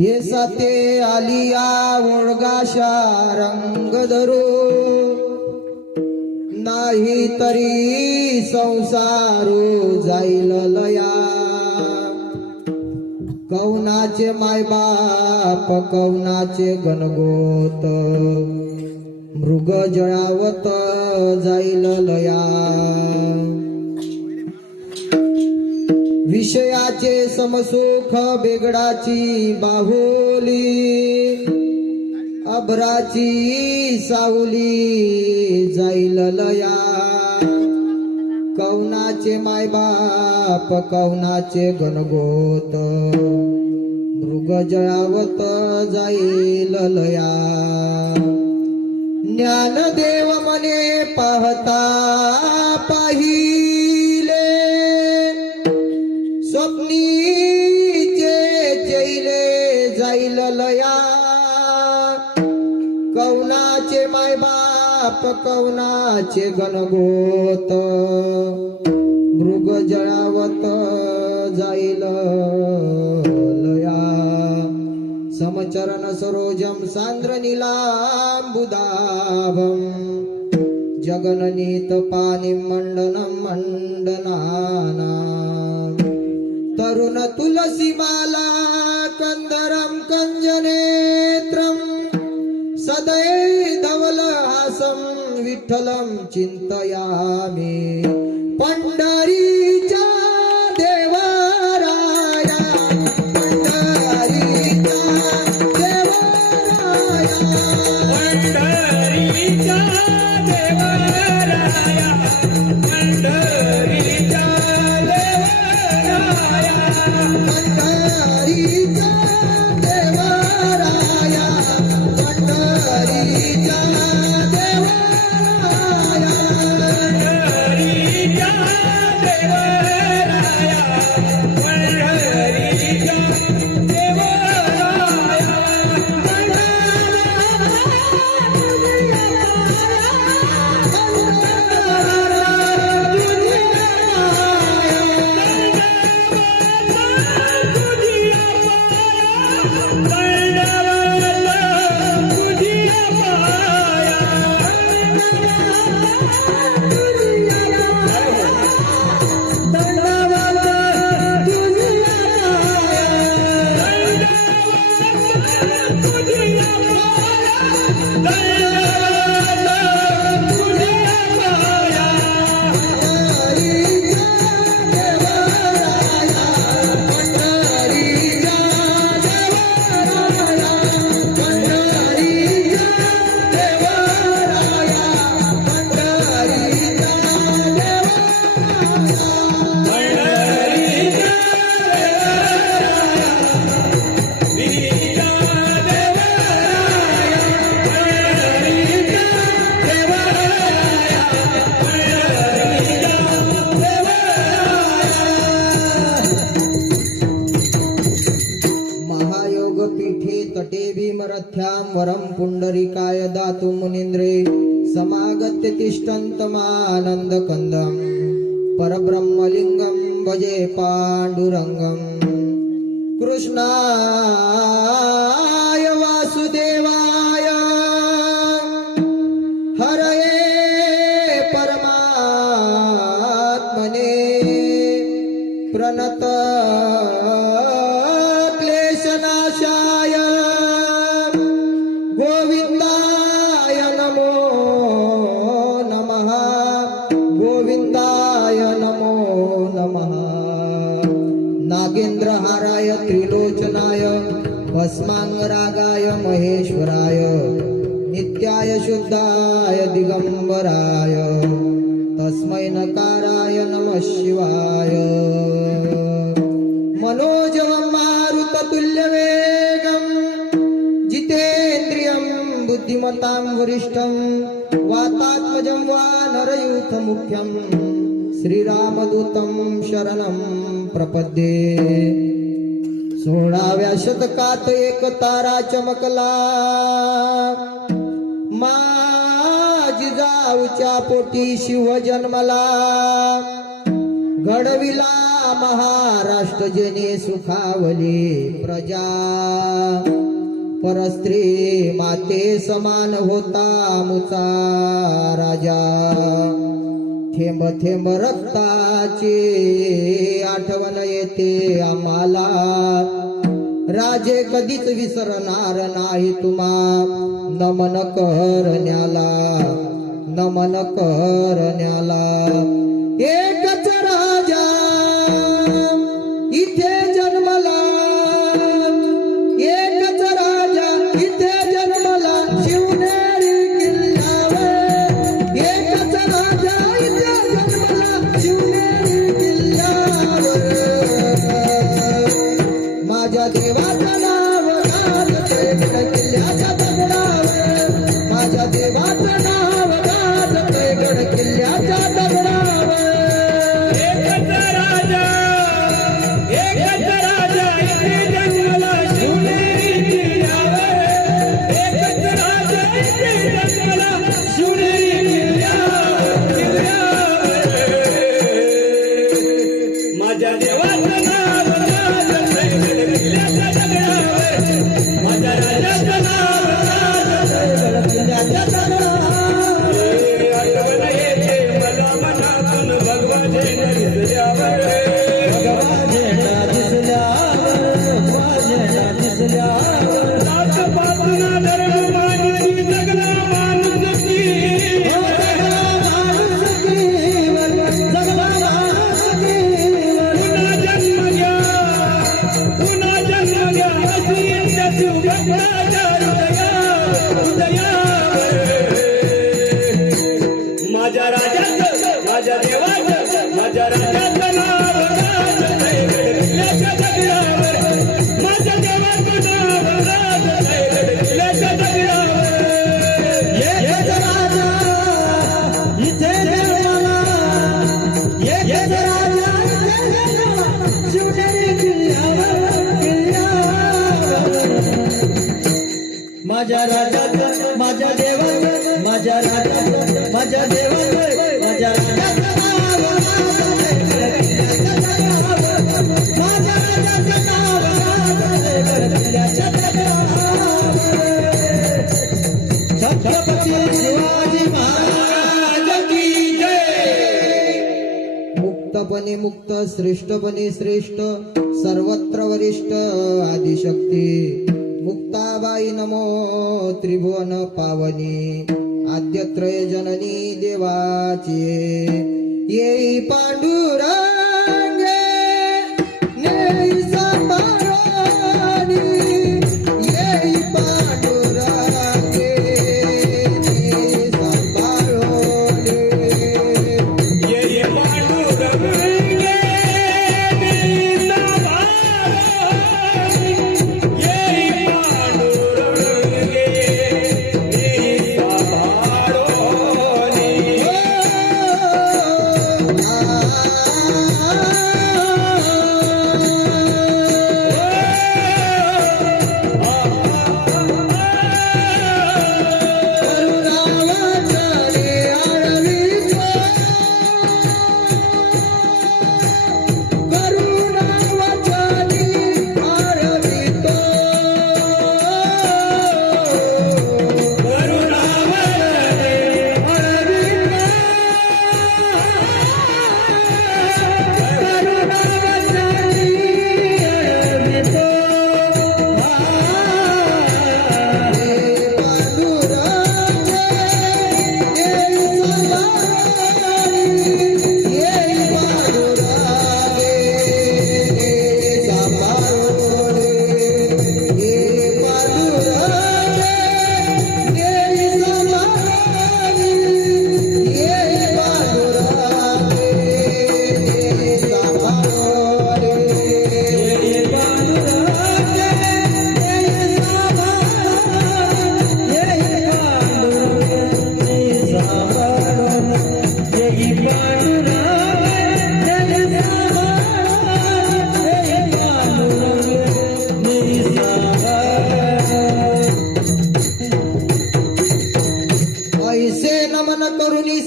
ये साते आलिया ओळगाशा रंग धरू नाही तरी संसारू जाईल लया कौनाचे मायबाप कौनाचे गणगोत मृग जळावत जाईल लया विषयाचे समसुख बेगडाची बाहुली अभराची सावली जाईल लया कौनाचे मायबाप कौनाचे गणगोत मृग जळावत जाईल लया ज्ञानदेव मने पाहता पाहिले स्वप्नीचे जैले जाईल लया कौनाचे मायबाप कौनाचे गणगोत मृग जळावत जाईल लया समचरण सरोजम सांद्र नीलांबुदाभं जगननीत पानिं मंडनं मंडनाना तरुण तुलसी माला कंदरं कंजनेत्रं सदैधवलहासं विठ्ठलं चिंतयामि पंढरीच्या देवराया पंढरीच्या पंढरीच्या देवराया पंढरीच्या देवराया पंढरीच्या देवराया पंढरीच्या पंढरीच्या देवराया पंढरीच्या वरं पुंडरीकाय दातु मुनीन्द्रे समागत्य तिष्ठन्तमानन्दकन्दं परब्रह्मलिङ्गं भजे पाण्डुरङ्गं कृष्णाय वासुदेवाय हरये परमात्मने प्रणत क्लेशनाशाय गोविंदाय नमो नमः गोविंदाय नमो नमः नागेंद्रहाराय त्रिलोचनाय भस्मांगरागाय महेश्वराय नित्याय शुद्धाय दिगंबराय तस्मै नकाराय नमः शिवाय मनोजवं मारुततुल्यवेगं जितेन्द्रियं बुद्धिमतां वरिष्ठं वातात्मजं वानरयूथमुख्यं श्रीरामदूतं शरणं प्रपद्ये 16व्या शतकात एक तारा चमकला माझी जाऊच्या पोटी शिव जन्मला घडविला महाराष्ट्र जेने सुखावली प्रजा परस्त्री माते समान होता मुचा राजा थेंब थेंब रक्ताची आठवण येते आम्हाला राजे कधीच विसरणार नाही तुम्हा नमन करण्याला नमन करण्याला एकच राजा इथे जन्मला एकच राजा इथे जन्मला शिवनेरी किल्ल्यावर एकच राजा इथे जन्मला शिवनेरी किल्ल्यावर माझ्या देवाचं नाव गाजतंय किल्ल्याच्या दगडावर माझ्या देवाचं नाव गाजतंय गड किल्ल्याच्या दगडावर एकच राजा इथे जन्मला शिवनेरी किल्ल्यावर एकच राजा इथे जन्मला शिवनेरी किल्ल्यावर माझ्या देवाचं नाव गाजतंय किल्ल्याच्या दगडावर माझ्या राजाचं नाव गाजतंय किल्ल्याच्या दगडावर आठवण येते मला मनातून भगवा झेंडा दिसल्यावर पासून धरून माणुसकी जगला माणुसकी पुन्हा जन्म घ्या अशी यशाची भक्ताच्या हृदयावर माझ्या राजाचं माझ्या देवाचं माझ्या राजाचं नाव गाजतंय किल्ल्याच्या दगडावर माझ्या देवाचं नाव गाजतंय किल्ल्याच्या दगडावर एकच राजा इथे जन्मला एकच राजा इथे जन्मला शिवनेरी किल्ल्यावर माझ्या राजाचं माझ्या देवाचं माझ्या राजाचं माझ्या देवाचं माझ्या राजाचं नाव गाजतंय किल्ल्याच्या दगडावर माझ्या राजाचं नाव गाजतंय किल्ल्याच्या दगडावर छत्रपती शिवाजी महाराज की जय मुक्तपणे मुक्त श्रेष्ठपणे श्रेष्ठ सर्वत्र वरिष्ठ आदिशक्ती मुक्ताबाई नमो त्रिभुवन पावनी आद्यत्रय जननी देवाची येई पांडुरंगे नेई सांभाळणी येई पांडुरंगे नेई सांभाळणी ये पांडुरंगे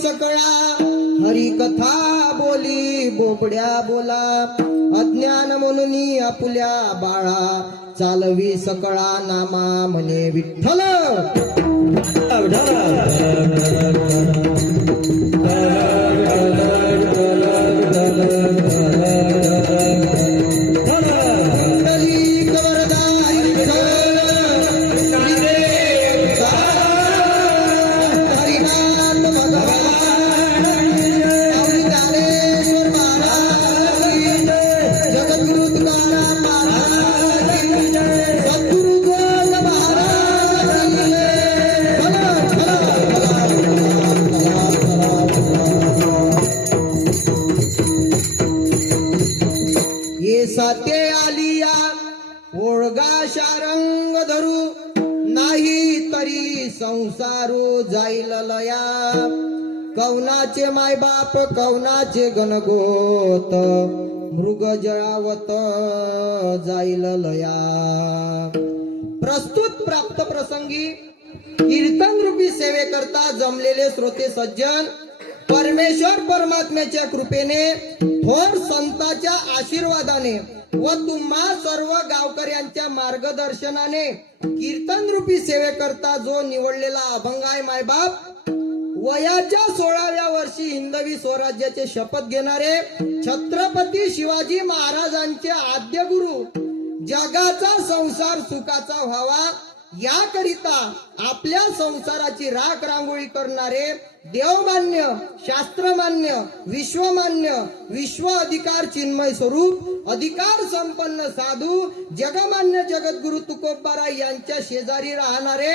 सकळा हरी कथा बोली बोबड्या बोला अज्ञान म्हणून आपुल्या बाळा चालवी सकळा नामा म्हणे विठ्ठल. पुंडलिक वरदा विठ्ठल, हरिनाथ भगवान, स्वामी ज्ञानेश्वर महाराज, जगद्गुरु तुकाराम महाराज, सद्गुरु गोविंद महाराज. ये साते आलिया ओळगा शारंग धरू, नाही तरी संसारू जाईल लया. कवनाचे मायबाप कवनाचे गणगोत, मृग जळावत जाईल लया. प्रस्तुत प्राप्त प्रसंगी कीर्तन रूपी सेवेकरता जमलेले श्रोते सज्जन, परमेश्वर परमात्म्याच्या कृपेने, थोर संतांच्या आशीर्वादाने व तुम्हा सर्व गावकऱ्यांच्या मार्गदर्शनाने कीर्तन रूपी सेवेकरता जो निवडलेला अभंग आहे मायबाप, वयाच्या 16व्या वर्षी हिंदवी स्वराज्याचे शपथ घेणारे छत्रपती शिवाजी महाराजांचे आद्य गुरु, जगाचा संसार सुखाचा व्हावा याकरिता आपल्या संसाराची राख रांगोळी करणारे देवमान्य, शास्त्रमान्य, विश्वमान्य, विश्व अधिकार चिन्मय स्वरूप, अधिकार संपन्न साधू, जगमान्य जगद्गुरु तुकोबाराय यांच्या शेजारी राहणारे,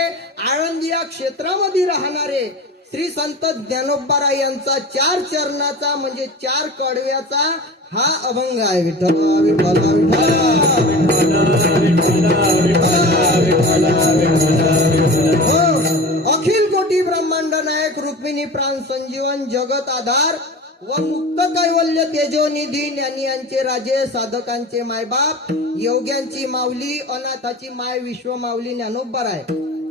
आळंदी या क्षेत्रामध्ये राहणारे श्री संत ज्ञानोबाराय यांचा 4 चरणाचा म्हणजे 4 कडव्याचा हा अभंग आहे. विठ्ठल विठ्ठल अखिल कोटी ब्रह्मांड नायक रुक्मिणी प्राण संजीवन जगत आधार व मुक्त कैवल्य तेजोनिधी ज्ञानी यांचे राजे, साधकांचे मायबाप, योग्यांची माऊली, अनाथाची माय विश्व माऊली ज्ञानोबाराय.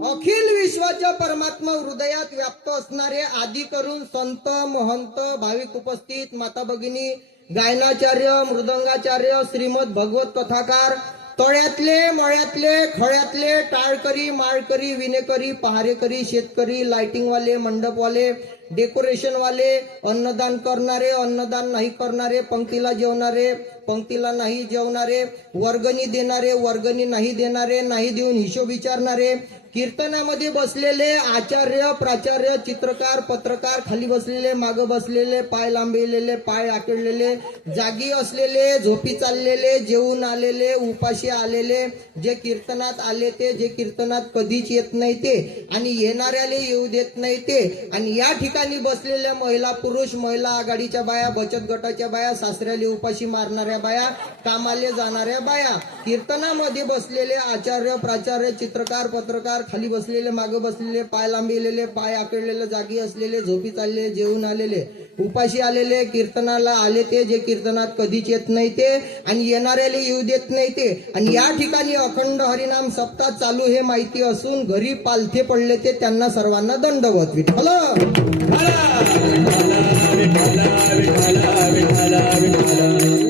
अखिल विश्वाच्या परमात्मा हृदयात व्याप्त असणारे आदी करून संत, महंत, भाविक उपस्थित, माता भगिनी, गायनाचार्य, मृदंगाचार्य, श्रीमद भगवत कथाकार, तळ्यातले, मळ्यातले, खळ्यातले, टाळकरी, माळकरी, विनेकरी, पहारेकरी, शेतकरी, लाइटिंगवाले, मंडपवाले, डेकोरेशनवाले, अन्नदान करणारे, अन्नदान नाही करणारे, पंक्तीला जेवणारे, पंक्तीला नाही जेवणारे, वर्गणी देणारे, वर्गणी नाही देणारे, नाही देऊन हिशोब विचारणारे, कीर्तनामध्ये बसलेले आचार्य, प्राचार्य, चित्रकार, पत्रकार, खाली बसलेले, माग बसलेले, पाय लांबलेले, पाय आखडलेले, जागी असलेले, झोपी चाललेले, जेवून आलेले, उपाशी आलेले, जे कीर्तनात आले ते, जे कीर्तनात कधीच येत नाही ते, आणि येणाऱ्याले येऊ देत नाही ते, आणि या ठिकाणी बसलेल्या महिला, पुरुष, महिला आघाडीच्या बाया, बचत गटाच्या बाया, सासऱ्याले उपाशी मारणाऱ्या बाया, कामाले जाणाऱ्या बाया, कीर्तनामध्ये बसलेले आचार्य, प्राचार्य, चित्रकार, पत्रकार, खाली बसलेले, मागे बसलेले, पाय लांबलेले, पाय आखडलेले, जागी असलेले, झोपी चाललेले, जेवून आलेले, उपाशी आलेले, कीर्तनाला आले ते, जे कीर्तनात कधीच येत नाही ते, आणि येणाऱ्याला येऊ देत नाही ते, आणि या ठिकाणी अखंड हरिनाम सप्ताह चालू हे माहिती असून घरी पालथे पडले ते, त्यांना सर्वांना दंडवत. विठ्ठल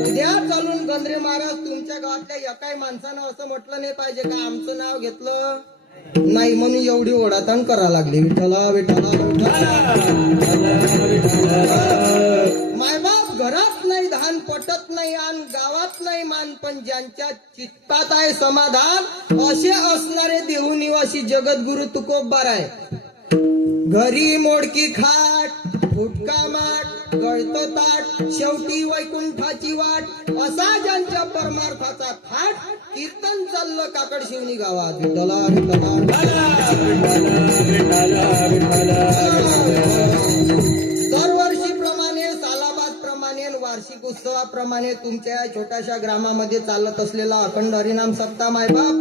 उद्या चालून गंद्रे महाराज तुमच्या गावातल्या एकाही माणसानं असं म्हटलं नाही पाहिजे का आमचं नाव घेतलं नाही म्हणून एवढी ओढाताण करा लागली. विठ्ठला विठ्ठला मायबाप घरात नाही धान, पटत नाही आन, गावात नाही मान, पण ज्यांच्या चित्तात आहे समाधान असे असणारे देहू निवासी जगद्गुरु तुकोबाराय. घरी मोडकी खाट, फुटका माठ, गळतो ताट, शेवटी वैकुंठाची वाट, असा ज्यांच्या परमार्थाचा थाट, कीर्तन चाललं काकड शिवणी गावात. विठ्ठला दरवर्षीप्रमाणे, सालाबादप्रमाणे, वार्षिक उत्सवाप्रमाणे तुमच्या या छोट्याशा ग्रामामध्ये चालत असलेला अखंड हरिनाम सप्ताह मायबाप,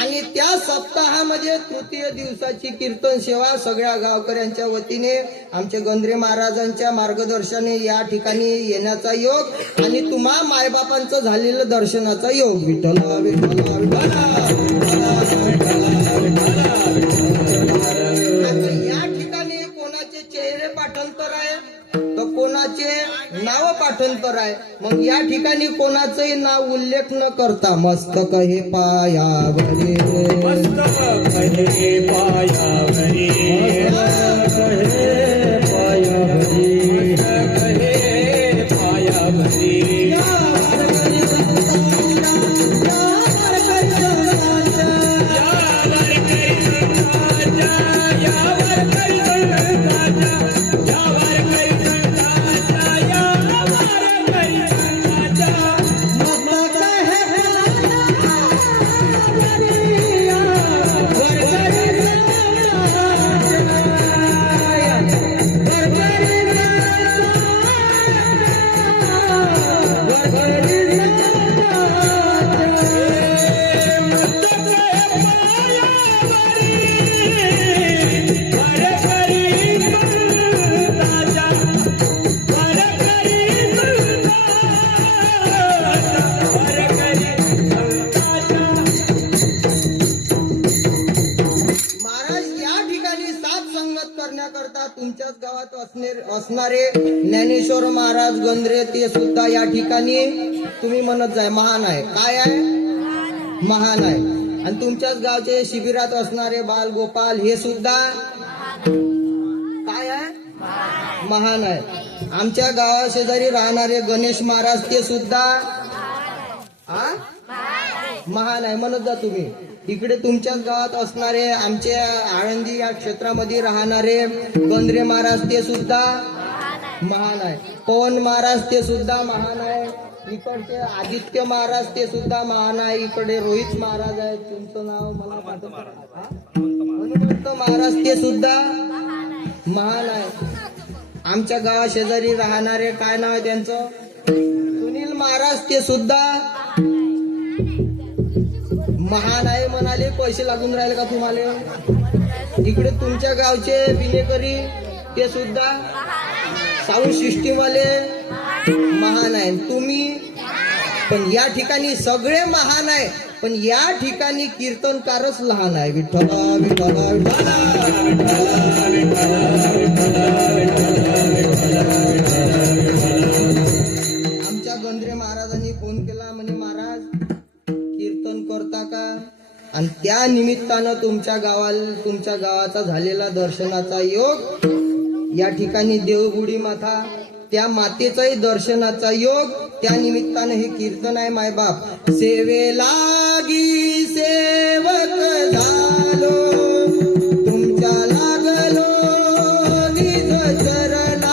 आणि त्या सप्ताहामध्ये तृतीय दिवसाची कीर्तन सेवा सगळ्या गावकऱ्यांच्या वतीने आमचे गंद्रे महाराजांच्या मार्गदर्शनाने या ठिकाणी येण्याचा योग आणि तुम्हा मायबापांचं झालेलं दर्शनाचा योग. विठ्ठला विठ्ठला विठ्ठला. आता या ठिकाणी कोणाचे चेहरे पाठांतर आहे तर कोणाचे नाव पाठांतर कराय. मग या ठिकाणी कोणाचंही नाव उल्लेख न करता मस्तक हे पायावरी मस्तक हे पायावरी मस्तक हे पायावरी मस्तक हे पायावरी तुमच्याच गावात असणारे ज्ञानेश्वर महाराज गंद्रे ते सुद्धा या ठिकाणी तुम्ही म्हणत जाय महान आहे. काय आहे? महान आहे. आणि तुमच्याच गावचे शिबिरात असणारे बाल गोपाल हे सुद्धा काय आहे? महान आहे. आमच्या गावा शेजारी राहणारे गणेश महाराज ते सुद्धा महान आहे म्हणत जा तुम्ही. इकडे तुमच्याच गावात असणारे आमचे आळंदी या क्षेत्रामध्ये राहणारे गंद्रे महाराज ते सुद्धा महान आहे. पवन महाराज ते सुद्धा महान आहे. इकडचे आदित्य महाराज ते सुद्धा महान आहे. इकडे रोहित महाराज आहेत. तुमचं नाव मला हनुमंत महाराज ते सुद्धा महान आहे. आमच्या गावा शेजारी राहणारे काय नाव आहे त्यांचं? सुनील महाराज ते सुद्धा महान आहे. म्हणाले पैसे लागून राहिले का तुम्हाला? इकडे तुमच्या गावचे विनेकरी ते सुद्धा साऊंड सिस्टीम वाले महान आहे. तुम्ही पण या ठिकाणी सगळे महान आहे. पण या ठिकाणी कीर्तनकारच लहान आहे. विठ्ठला विठ्ठला विठ्ठला आमच्या गंद्रे महाराजांनी फोन केला म्हणे महाराज कीर्तन करता का? आणि त्या निमित्तानं तुमच्या गावाचा झालेला दर्शनाचा योग या ठिकाणी देवबुडी माता त्या मातेचाही दर्शनाचा योग त्या निमित्तानं हे कीर्तन आहे. मायबाप सेवे लागी सेवक झालो तुमच्या लागलो निज चरणा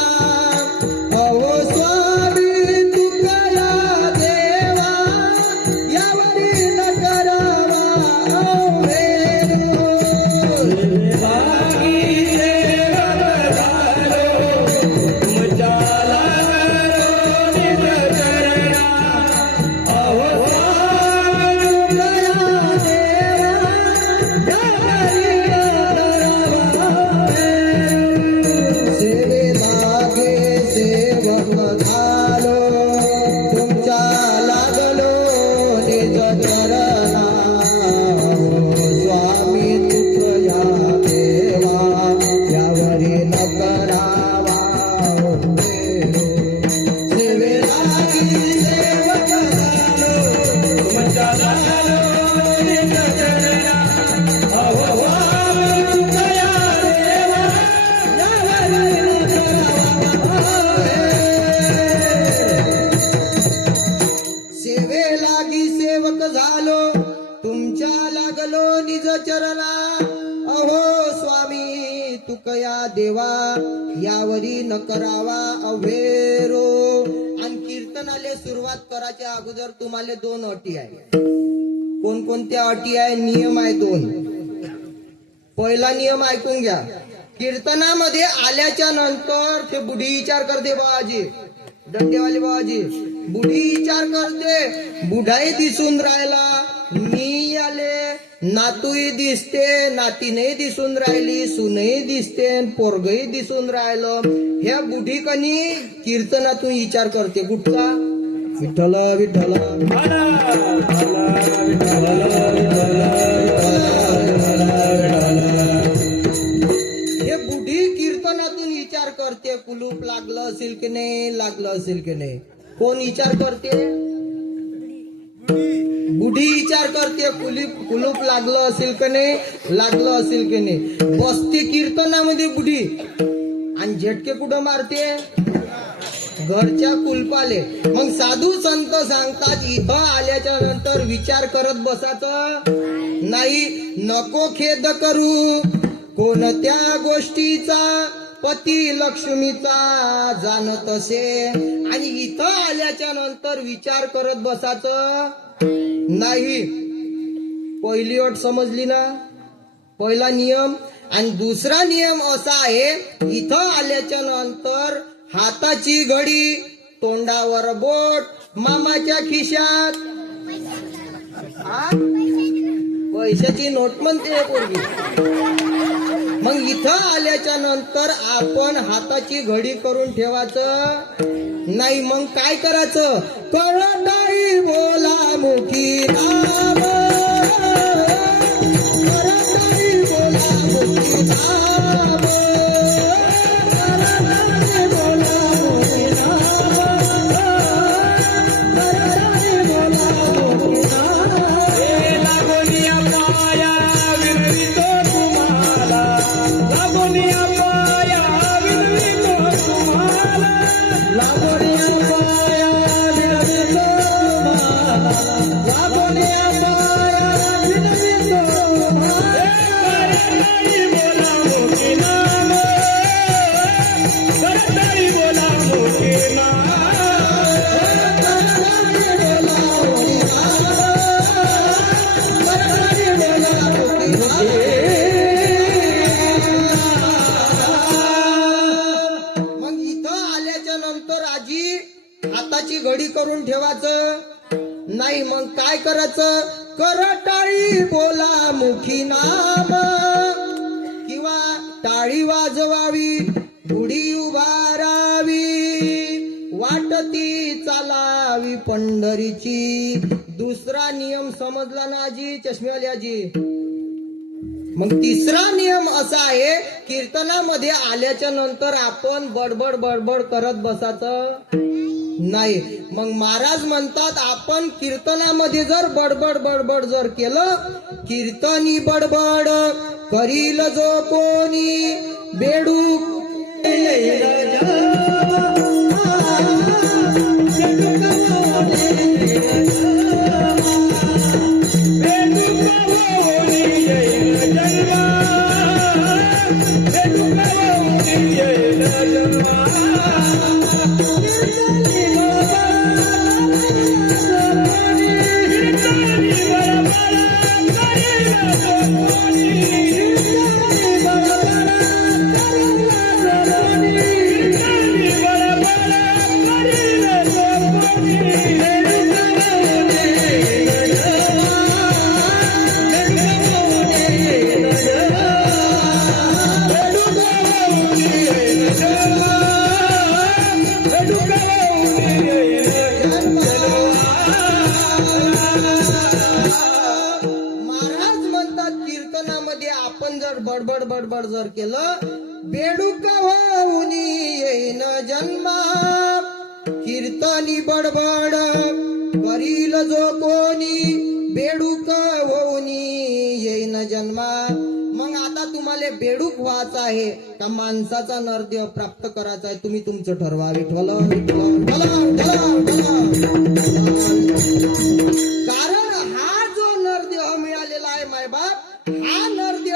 अहो स्वामी तुकया देवा यावरी न करावा देवा यावरी न करावा अवेरो. आणि कीर्तनाले सुरुवात करायच्या अगोदर तुम्हाला 2 अटी आहे. कोणकोणत्या अटी आहे? नियम आहे 2. पहिला नियम ऐकून घ्या. कीर्तनामध्ये आल्याच्या नंतर ते बुढी विचार करते बाबाजी, दंडेवाले बाबाजी बुढी विचार करते. बुढाई दिसून राहिला, मी आले, नातूही दिसते, नातीनही दिसून राहिली, सुनही दिसते, पोरगही दिसून राहिलं. ह्या बुढी कनी कीर्तनातून विचार करते कुठचा? विठ्ठल विठ्ठल हे बुढी कीर्तनातून विचार करते कुलूप लागलं असेल की नाही, लागलं असेल की नाही. कोण विचार करते? बुढी विचार करते कुलूप लागलं असेल का नाही, लागलं असेल की नाही. बसते कीर्तनामध्ये बुढी आणि झटके कुठं मारते? घरच्या कुलपाले. मग साधू संत सांगतात इथं आल्याच्या नंतर विचार करत बसायचं नाही. नको खेद करू कोणत्या गोष्टीचा, पती लक्ष्मीचा जाणत असे. आणि इथं आल्याच्या नंतर विचार करत बसायचं नाही. पहिली अट समजली ना, पहिला नियम. आणि दुसरा नियम असा आहे, इथं आल्याच्या नंतर हाताची घडी, तोंडावर बोट, मामाच्या खिशात पैशाची नोट म्हणते पोरगी. मग इथं आल्याच्या नंतर आपण हाताची घडी करून ठेवायचं नाही. मग काय करायचं? करताळी बोला मुखी नाम, करताळी बोला मुखी नाम, करताळी बोला मुखी नाम, करताळी बोला मुखी नाम. लागोनिया पाया विनवितो तुम्हाला, लागोनिया पाया विनवितो तुम्हाला, लागोनिया पाया विनवितो तुम्हाला, लागोनिया पाया विनवितो तुम्हाला. करताळी बोला मोठी नाम, करताळी बोला मोठी नाम. मग इथं आल्याच्या नंतर आजी हाताची घडी करून ठेवायचं नाही. मग काय करायचं? करटाळी बोला मुखी नाम, किंवा टाळी वाजवावी, गुढी उभारावी, वाटती चालावी पंढरीची. दुसरा नियम समजला ना आजी, चष्मेवाली आजी? मग तिसरा नियम असा आहे, कीर्तनामध्ये आल्याच्या नंतर आपण बडबड बडबड करत बसायचं नाही. मग महाराज म्हणतात आपण कीर्तनामध्ये जर बडबड बडबड जर केलं, कीर्तनी बडबड करील जो कोणी, बेडूक बडबड बडबड जर केलं, बेडूक होऊन येईन जन्मा. कीर्तनी बडबड करील जो कोणी, बेडूक होऊन येईन जन्मा. मग आता तुम्हाला बेडूक व्हायचं आहे का माणसाचा नरदेह प्राप्त करायचा आहे? तुम्ही तुमचं ठरवा. विठ्ठल कारण हा जो नरदेह मिळालेला आहे मायबाप, हा नरदेह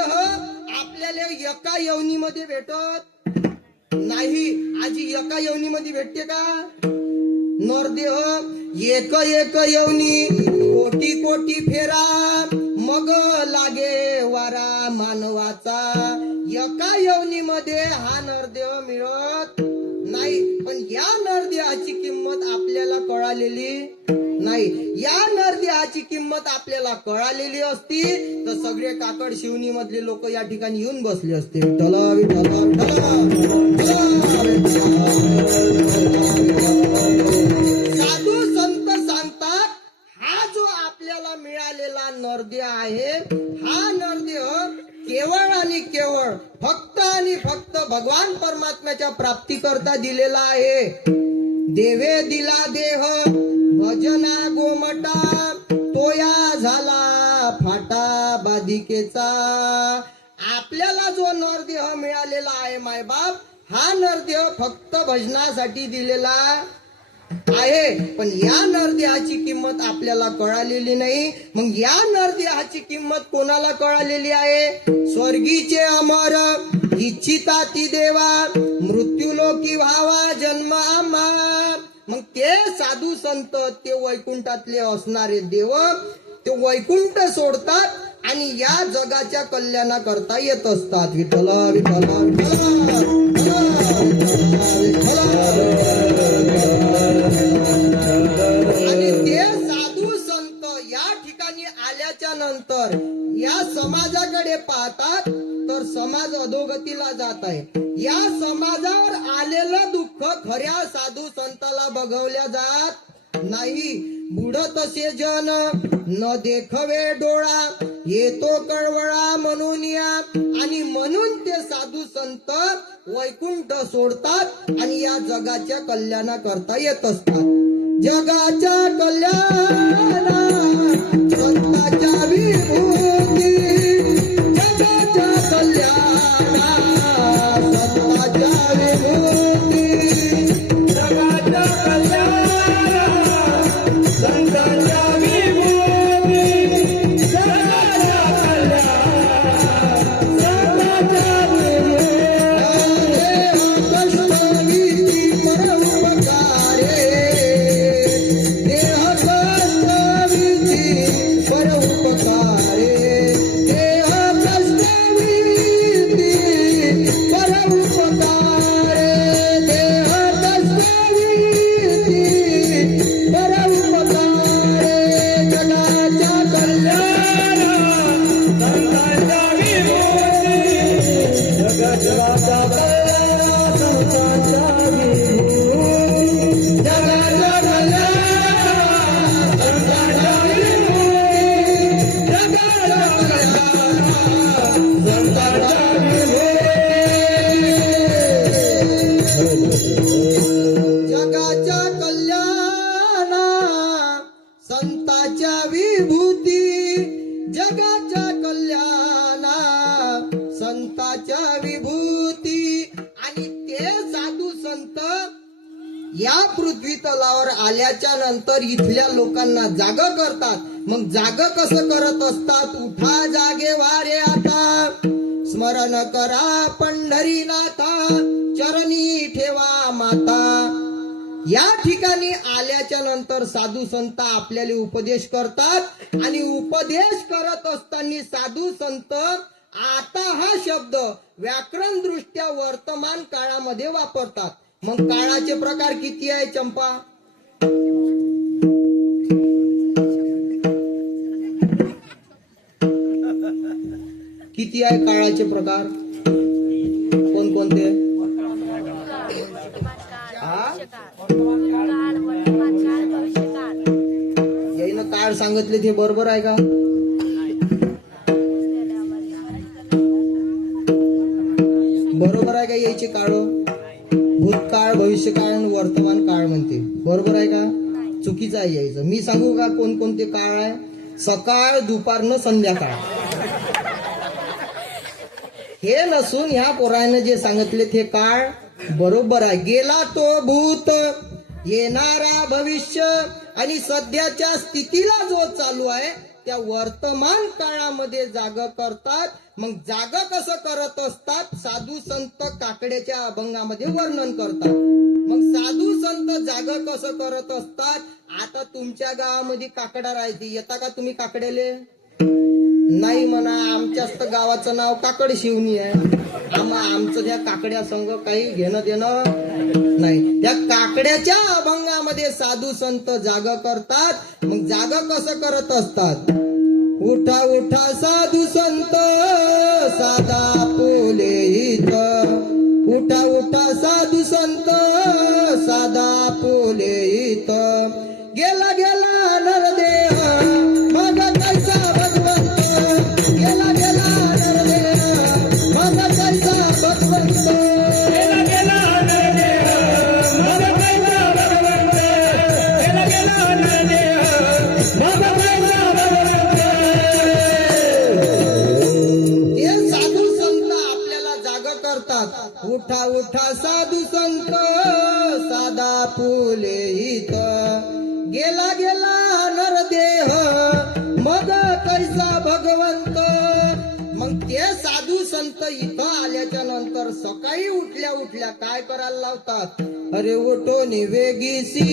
आपल्याला एका यवनीमध्ये भेटत नाही. आजी एका यवनीमध्ये भेटते का नरदेह? एक एक यवनी, कोटी कोटी फेरा, मग लागे वारा मानवाचा. एका यवनीमध्ये हा नरदेह मिळत नाही. पण या नरदेहाची किंमत आपल्याला कळालेली नाही. या नरदेहाची किंमत आपल्याला कळालेली असती तर सगळे काकड शिवणी मधले लोक या ठिकाणी येऊन बसले असते. विठ्ठल विठ्ठल साधू संत सांगतात, हा जो आपल्याला मिळालेला नरदेह आहे, हा नरदेह केवळ आणि केवळ फक्त आणि फक्त भगवान परमात्म्याच्या प्राप्ती करता दिलेला आहे. देवे दिला देह भजना गोमटा तोया झाला फाटा बाधिकेचा. आपल्याला जो नरदेह मिळालेला आहे मायबाप, हा नरदेह फक्त भजनासाठी दिलेला आहे. पण या नरदेहाची किंमत आपल्याला कळालेली नाही. मग या नरदेहाची किंमत कोणाला कळालेली आहे? स्वर्गीचे अमर इच्छिता ती देवा मृत्यूलोकी व्हावा जन्म आम्हा. मग ते साधू संत, ते वैकुंठातले असणारे देव, ते वैकुंठ सोडतात आणि या जगाच्या कल्याणाकरता येत असतात. विठ्ठल विठ्ठल आणि ते साधू संत या ठिकाणी आल्याच्या नंतर या समाजाकडे पाहतात तर समाज अधोगतीला जात आहे. या समाजावर आलेलं दुःख खऱ्या साधू संताला बघवल्या जात नाही. बुडत असे जन न देखवे डोळा येतो कळवळा म्हणून या. आणि म्हणून ते साधू संत वैकुंठ सोडतात आणि या जगाच्या कल्याणाकरता येत असतात. जगाच्या कल्याणा संताच्या विभूती, जगाच्या कल्याणा संताच्या विभूती, जगाच्या कल्याण संतांच्या विभूती, जगाच्या कल्याण संतांच्या जगाच्या कल्याणा संताच्या विभूती, जगाच्या कल्याणा संताच्या विभूती. आणि ते साधू संत या पृथ्वी तलावर आल्याच्या नंतर इथल्या लोकांना जाग करतात. मग जाग कसं करत असतात? उठा जागे वारे आता, स्मरण करा पंढरीनाथा, चरणी ठेवा माता. या ठिकाणी आल्याच्या नंतर साधू संत आपल्याला उपदेश करतात आणि उपदेश करत असताना साधू संत आता हा शब्द व्याकरण दृष्ट्या वर्तमान काळामध्ये वापरतात. मग काळाचे प्रकार किती आहे चंपा? किती आहे काळाचे प्रकार? कोणकोणते? याईनं काळ सांगितले ते बरोबर आहे का? बरोबर आहे का? यायचे काळ भूतकाळ, भविष्यकाळ आणि वर्तमान काळ म्हणते. बरोबर आहे का? चुकीचं आहे यायचं. मी सांगू का कोणकोणते काळ आहे? सकाळ, दुपार न संध्याकाळ. हे नसून ह्या पोरानं जे सांगितले ते काळ बरोबर आहे. गेला तो भूत, येणारा भविष्य आणि सध्याच्या स्थितीला जो चालू आहे त्या वर्तमान काळामध्ये जाग करतात. मग जाग कसं करत असतात? साधू संत काकड्याच्या अभंगामध्ये वर्णन करतात. मग साधू संत जाग कसं करत असतात? आता तुमच्या गावामध्ये काकडा राहते, येता का तुम्ही काकड्याले? नाही म्हणा, आमच्याच गावाचं नाव काकड शिवणी आहे. आमचं त्या काकड्या संघ काही घेणं देणं नाही. त्या काकड्याच्या अभंगामध्ये साधू संत जाग करतात. मग जाग कसं करत असतात? उठा उठा साधू संत साधा पोले इथं, उठा उठा साधू संत साधा पोले इथं, गेला गेला नरदेह मग कैसा भगवंत, गेला गेला नरदेह मग कैसा भगवंत, गेला गेला नरदेह मग कैसा भगवंत. उठा उठा साधू संत साधा फुले हित गेला गेला नरदेह मग कैसा भगवंत. मग ते साधू संत इथं आल्याच्या नंतर सकाळी उठल्या उठल्या काय करायला लावतात, अरे उठो निवेगीसी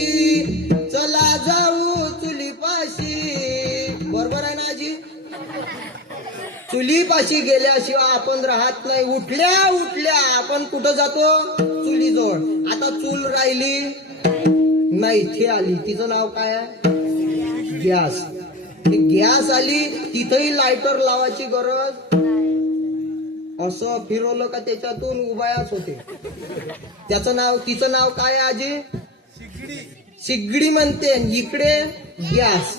चला जाऊ चुलीपाशी. बरोबर आहे ना आजी? चुलीपाशी गेल्याशिवाय आपण राहत नाही. उठल्या उठल्या आपण कुठं जातो, चुलीजवळ. आता चूल राहिली नाही, इथे आली, तिचं नाव काय आहे, गॅस. गॅस आली, तिथंही लायटर लावायची गरज. असं फिरवलं का त्याच्यातून उभयाच होते. त्याचं नाव, तिचं नाव काय आजी, शिगडी म्हणते. इकडे गॅस.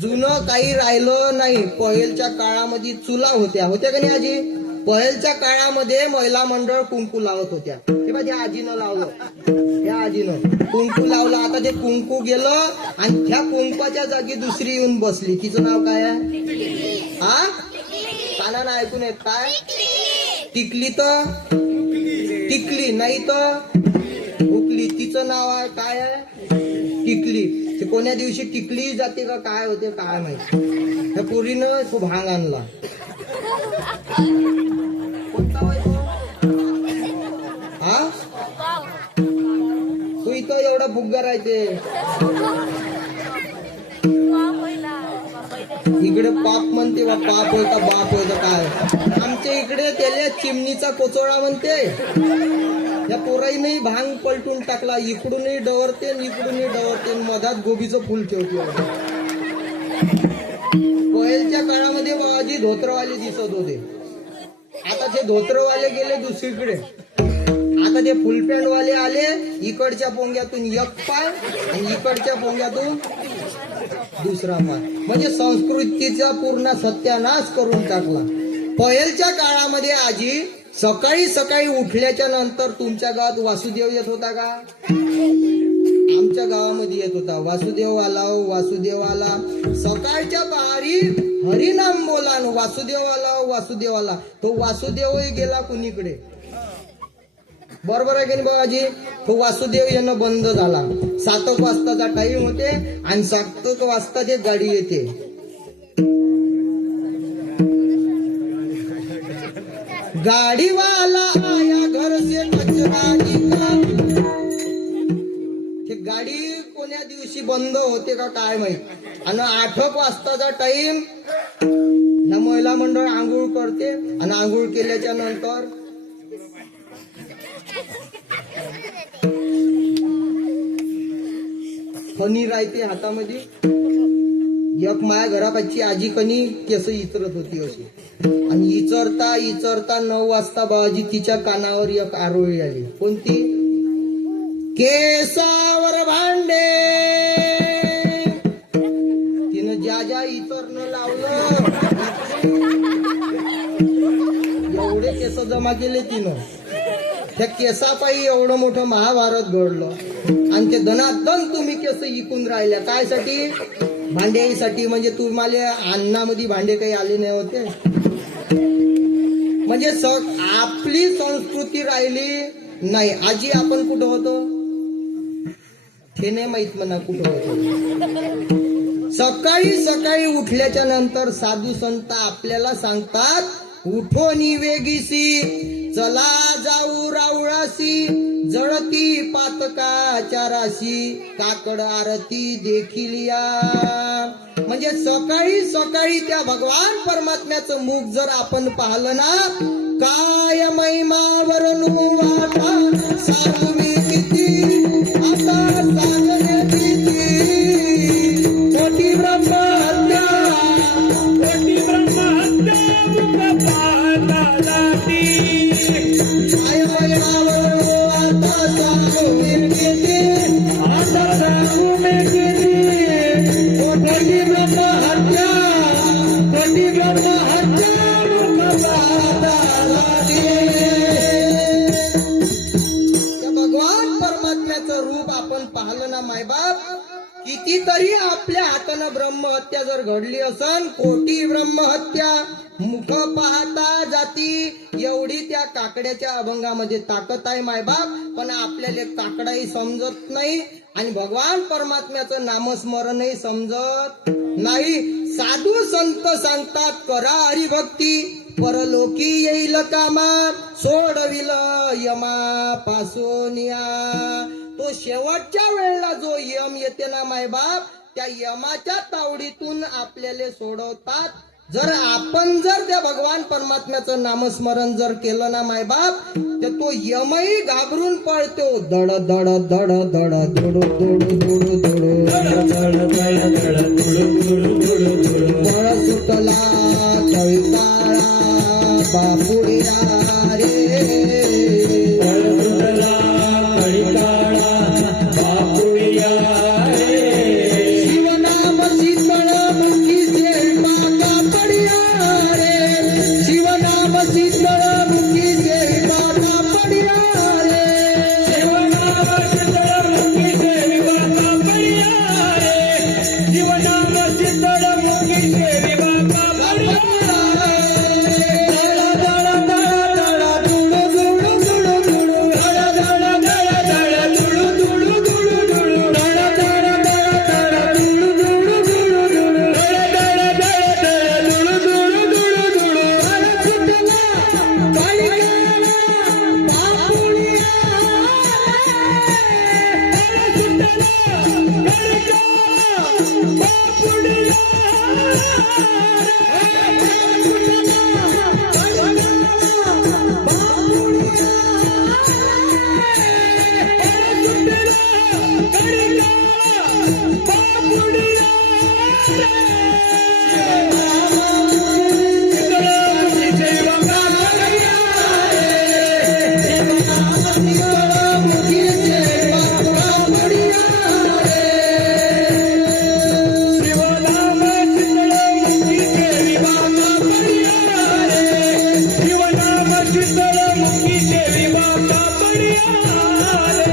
जुनं काही राहिलं नाही. पहिलच्या काळामध्ये चुला होत्या का नाही आजी? पहिलच्या काळामध्ये महिला मंडळ कुंकू लावत होत्या. ते बघ, त्या आजीनं लावलं, त्या आजीनं कुंकू लावलं. आता ते कुंकू गेलं आणि त्या कुंकवाच्या जागी दुसरी येऊन बसली. तिचं नाव काय आहे, हा कानानं ऐकून येत काय, टिकली तर टिकली, नाही तर हुकली. तिचं नाव आहे काय आहे, टिकली. ते कोण्या दिवशी टिकली जाते का काय होते काय माहिती. त्या पोरीनं खूप भांग आणला. कोणता बाई तो? हा, तू इथं एवढा फुग्गा राहते. इकडे पाप म्हणते बा, पाप होता बाप होता काय. आमच्या इकडे त्याला चिमणीचा कोचोळा म्हणते. या पोराईनही भांग पलटून टाकला. इकडूनही डवरते इकडूनही डवरते, मधात गोबीचं फुल ठेवते. पहिलच्या काळामध्ये बाबाजी धोत्रवाले दिसत होते. आता ते धोत्रवाले गेले दुसरीकडे. आता ते फुलपॅन्टवाले आले. इकडच्या पोंग्यातून एक पाय आणि इकडच्या पोंग्यातून दुसरा पाय. म्हणजे संस्कृतीचा पूर्ण सत्यानाश करून टाकला. पहिलच्या काळामध्ये आजी सकाळी सकाळी उठल्याच्या नंतर तुमच्या गावात वासुदेव येत होता का? आमच्या गावामध्ये येत होता. वासुदेव आला, वासुदेव आला. सकाळच्या पहारी हरिनाम बोला, वासुदेव आला, वासुदेव आला. तो वासुदेवही गेला कुणीकडे. बरोबर आहे की नाही बाबाजी? तो वासुदेव येणं बंद झाला. 7 वाजताचा टाइम होते आणि 7 वाजता ते गाडी येते. गाडीवाला आया घर से कचरा निकाला. ते गाडी कोण्या दिवशी बंद होते का काय माहित. आणि 8 वाजताचा टाइम ना महिला मंडळ आंघोळ करते आणि आंघोळ केल्याच्या नंतर खणी राहते हातामध्ये. एक माया घरापाची आजी कणी केस इचरत होती अशी. आणि इचरता इचरता 9 वाजता बाबाजी तिच्या कानावर एक आरोळी आली. कोणती? केसावर भांडे. तिनं ज्या ज्या इचरनं लावलं एवढे केस जमा केले तिनं. त्या केसापायी एवढं मोठं महाभारत घडलं. आणि ते दनादन तुम्ही केस इकून राहिल्या कायसाठी? भांड्यासाठी. म्हणजे तुम्हाला अन्नामध्ये भांडे काही आले नाही होते. म्हणजे आपली संस्कृती राहिली नाही. आजी आपण कुठं होतो हे नाही माहित म्हणा कुठं होतो. सकाळी सकाळी उठल्याच्या नंतर साधू संत आपल्याला सांगतात, उठो निवेगीसी चला जाऊ रावळासी जळती पातकाच्या राशी काकड आरती देखील या. म्हणजे सकाळी सकाळी त्या भगवान परमात्म्याचं मुख जर आपण पाहिलं ना, काय महिमावर वाटा सांगू मी किती, आता सांगणे किती. कोटी ब्रह्महत्या, कोटी ब्रह्महत्या मुख पाहता जाती. काय महिमावर आता सांगू मी किती, आता सांगू मी किती. कोटी ब्रह्महत्या, कोटी ब्रह्महत्या मुख पाहता जाती. त्या भगवान परमात्म्याचं रूप आपण पाहिलं ना मायबाप, कितीतरी आपल्या हातानं ब्रह्महत्या जर घडली असन, कोटी ब्रह्महत्या मुख पाहता जाती. एवढी त्या त्या काकड्याच्या अभंगामध्ये ताकद आहे मायबाप, पण आपल्याला काकडाही समजत नाही आणि भगवान परमात्म्याचं नामस्मरणही समजत नाही. साधू संत सांगतात करा हरिभक्ती, परलोकी येईल कामा, सोडविल यमा पासून या. तो शेवटच्या वेळेला जो यम येते ना मायबाप, त्या यमाच्या तावडीतून आपल्याला सोडवतात. जर आपण जर त्या भगवान परमात्म्याचं नामस्मरण जर केलं ना मायबाप, तर तो यमही घाबरून पळतो. दड दड दड दड दुडू दुडू दुडू दुडू, बळ सुटला तळकाळा बापुड्या रे, शिवनाम शीतळ मुखी सेवा कापडिया रे, शिवनाम शीतळ मुखी सेवा कापडिया रे,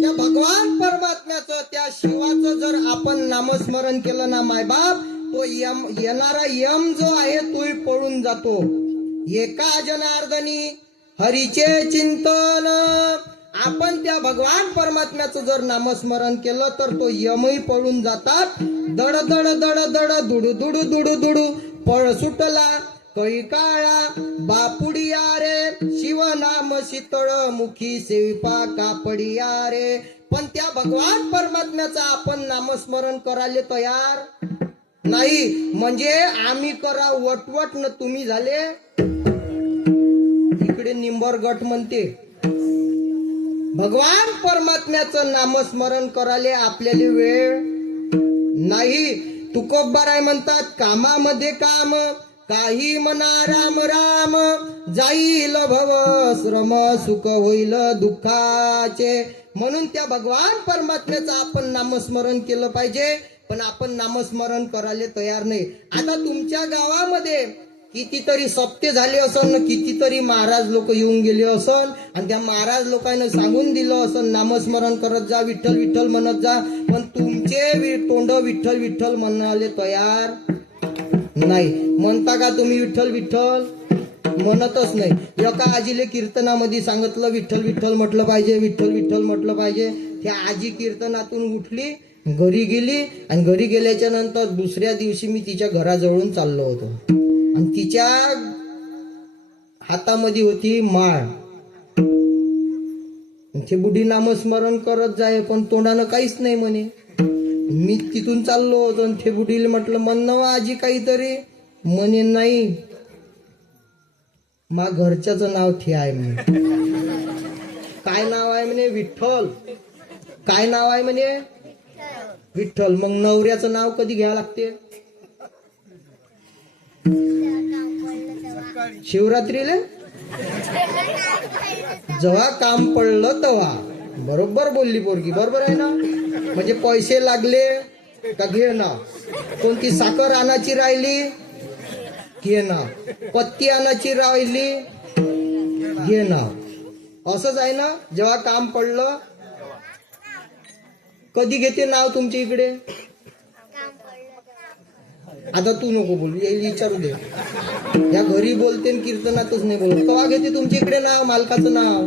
त्या भगवान परमात्म्याचं त्या शिवाचं जर आपण नामस्मरण केलं ना मायबाप, तो यम येणारा यम जो आहे तोही पळून जातो. एका जनार्दनी हरीचे चिंतन, आपण त्या भगवान परमात्म्याचं जर नामस्मरण केलं तर तो यमही पळून जातात. दड दड दड दड दुडू दुडू दुडू दुडू, पळ सुटला कैकाळा बापुडिया रे, शिवनाम शीतळ मुखी सेविपा कापडिया रे. पण त्या भगवान परमात्म्याचं आपण नामस्मरण करायला तयार नाही. म्हणजे आम्ही करा वटवट न तुम्ही झाले इकडे निंबर गट म्हणते. भगवान परमात्म्याचं नामस्मरण करायला आपल्याला वेळ नाही. तुकोबाराय म्हणतात कामामध्ये काम, काही म्हणा राम राम, जाईल भव श्रम, सुख होईल दुःखाचे. म्हणून त्या भगवान परमात्म्याचं आपण नामस्मरण केलं पाहिजे, पण आपण नामस्मरण करायला तयार नाही. आता तुमच्या गावामध्ये कितीतरी सप्ते झाले असन, कितीतरी महाराज लोक येऊन गेले असन, आणि त्या महाराज लोकांना सांगून दिलं असन नामस्मरण करत जा, विठ्ठल विठ्ठल म्हणत जा, पण तुमचे तोंड विठ्ठल विठ्ठल म्हणाले तयार नाही. म्हणता का तुम्ही विठ्ठल विठ्ठल? म्हणतच नाही. एका आजीले कीर्तनामध्ये सांगितलं विठ्ठल विठ्ठल म्हटलं पाहिजे, विठ्ठल विठ्ठल म्हटलं पाहिजे. त्या आजी कीर्तनातून उठली, घरी गेली, आणि घरी गेल्याच्या नंतर दुसऱ्या दिवशी मी तिच्या घराजवळून चाललो होतो, आणि तिच्या हातामध्ये होती माळ. ते बुढी नामस्मरण करत जाय, पण तोंडानं काहीच नाही म्हणे. मी तिथून चाललो होतो, आणि ते बुढीला म्हटलं म्हणणं आजी काहीतरी, म्हणे नाही मा घरच्याचं नाव ठे आहे म्हणे. काय नाव आहे म्हणे? विठ्ठल. काय नाव आहे म्हणे? विठ्ठल. मग नवऱ्याचं नाव कधी घ्यावं लागते? शिवरात्रीला जेव्हा काम पडलं तेव्हा. बरोबर बोलली पोरगी, बरोबर आहे ना. म्हणजे पैसे लागले का घे ना, कोणती साखर आणायची राहिली घे ना, पत्ती आणायची राहिली घे ना. असंच आहे ना. जेव्हा काम पडलं कधी घेते नाव तुमच्या इकडे? आता तू नको बोलू, येईल विचारू दे. या घरी बोलते न कीर्तनातच नाही बोलत. कवा घेते तुमच्या इकडे नाव, मालकाचं नाव?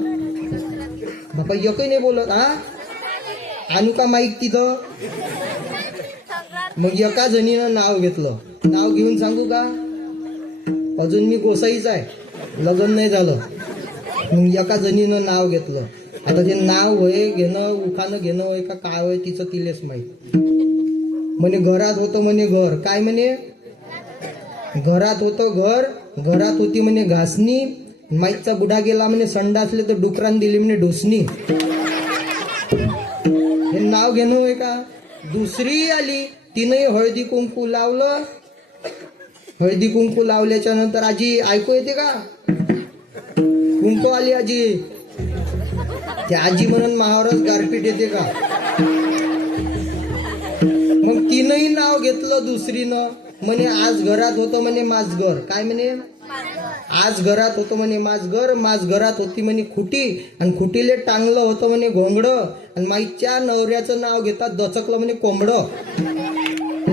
बाबा एकही नाही बोलत. हा आणू का माईक तिथं? मग एका जणीनं नाव घेतलं. नाव घेऊन सांगू का? अजून मी गोसाईच आहे, लग्न नाही झालं. मग एका जणीनं नाव घेतलं. आता ते नाव होय घेणं, उखाणं घेणं होय का काय होय तिचं तिलेच माहित. म्हणे घरात होतं म्हणे घर. काय म्हणे? घरात होतं घर. घरात होती म्हणे घासणी. माईकचा बुडा गेला म्हणे संडासले तर डुकरान दिली म्हणे ढोसणी. हे नाव घेणं होय का? दुसरी आली, तिनंही हळदी कुंकू लावलं. हळदी कुंकू लावल्याच्या नंतर आजी ऐकू येते का? कुंकू आली आजी. ते आजी म्हणून महावरच गारपीट येते का? मग तिनंही नाव घेतलं दुसरीनं. म्हणे आज घरात होतं म्हणे माझघर. काय म्हणे? आज घरात होतं म्हणे माझघर. माझ घरात होती म्हणे खुटी, आणि खुटीले टांगलं होतं म्हणे घोंगडं. आणि माईच्या नवऱ्याचं नाव घेतात दचकलं म्हणे कोंबडं.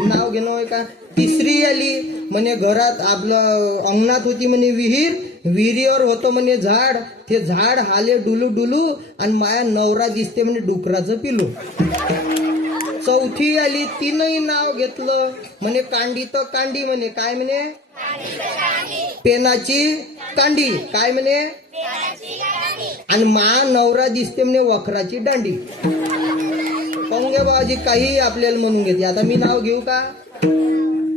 नाव घेणं होय का? तिसरी आली, म्हणे घरात आपलं अंगणात होती म्हणे विहीर. विहिरीवर होतं म्हणे झाड. ते झाड हाले डुलू डुलू, आणि माया नवरा दिसते म्हणे डुकराचं पिलू. चौथी आली, तिनंही नाव घेतलं. म्हणे कांडी तर कांडी म्हणे. काय म्हणे? पेनाची कांडी. काय म्हणे? आणि मा नवरा दिसते म्हणे वखराची दांडी. पाहून घ्या बाबाजी, काही आपल्याला म्हणून घेते. आता मी नाव घेऊ का?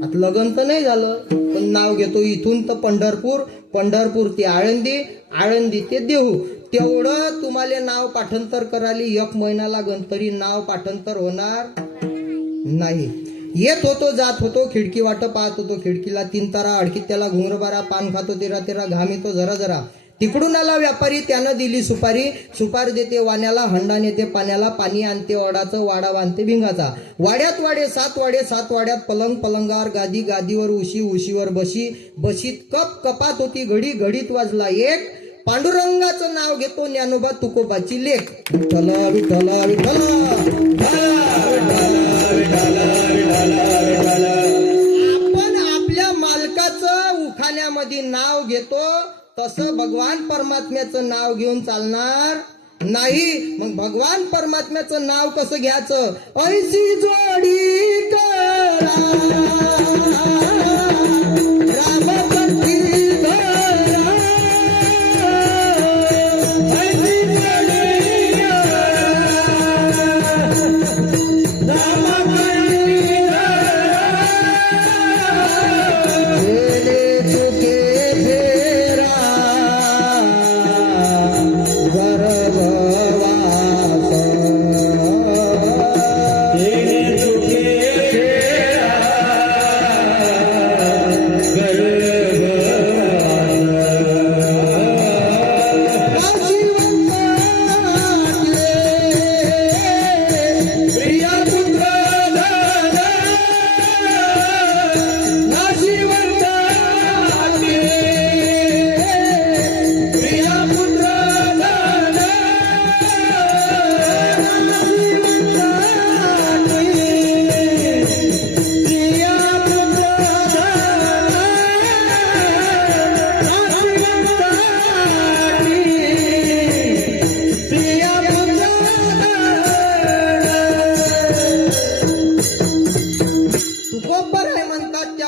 आता लग्न तर नाही झालं, पण नाव घेतो. इथून तर पंढरपूर, पंढरपूर ते आळंदी, आळंदी ते देहू. तेवढं तुम्हाला नाव पाठांतर करायला 1 महिना लागन, तरी नाव पाठांतर होणार नाही. येत होतो जात होतो, खिडकी वाट पाहत होतो. खिडकीला 3 तारा, अडकीत त्याला घुंगर बारा. पान खातो तेरा तेरा, घाम येतो जरा जरा. तिकडून आला व्यापारी, त्यानं दिली सुपारी. सुपारी देते वाण्याला, हंडा नेते पाण्याला. पाणी आणते ओढाचं, वाडा बांधते भिंगाचा. वाड्यात वाडे 7 वाडे, 7 वाड्यात पलंग, पलंगावर गादी, गादीवर उशी, उशीवर बशी. बशीत कप, कपात होती घडी, घडीत वाजला 1. पांडुरंगाचं नाव घेतो ज्ञानोबा तुकोबाची लेख. विठ्ठल विठ्ठल विठ्ठल. आपण आपल्या मालकाचं उखाण्यामध्ये नाव घेतो, तसं भगवान परमात्म्याचं नाव घेऊन चालणार नाही. मग भगवान परमात्म्याचं नाव कसं घ्यायचं? ऐसी जोडी करा रामपंथी धरा. ऐसी जोडी करा रामपंथी धरा. गेले चुके फेरा गर्भवास.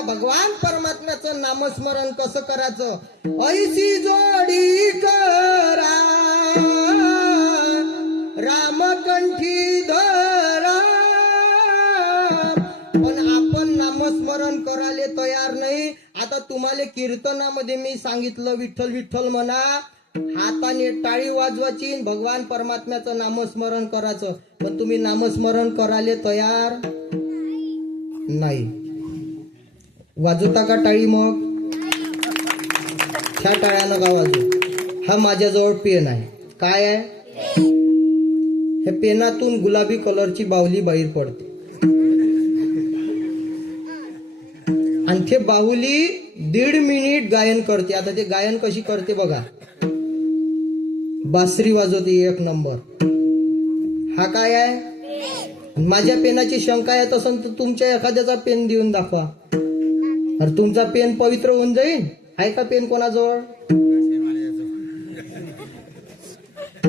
भगवान परमात्म्याचं नामस्मरण कसं करायचं? ऐसी जोडी करा रामकंठी धरा. पण आपण नामस्मरण करायला तयार नाही. आता तुम्हाला कीर्तनामध्ये मी सांगितलं विठ्ठल विठ्ठल म्हणा, हाताने टाळी वाजवायची, भगवान परमात्म्याचं नामस्मरण करायचं. पण तुम्ही नामस्मरण करायला तयार नाही. वाजवता का टाळी? मग ह्या टाळ्यानं का वाजू? हा माझ्याजवळ पेन आहे. काय आहे? हे पेनातून गुलाबी कलरची बाहुली बाहेर पडते, आणि ते बाहुली 1.5 मिनिट गायन करते. आता ते गायन कशी करते बघा. बासरी वाजवते 1 नंबर. हा काय आहे? माझ्या पेनाची शंका येत असेल तर तुमच्या एखाद्याचा पेन देऊन दाखवा. अरे तुमचा पेन पवित्र होऊन जाईल. आहे का पेन कोणाजवळ?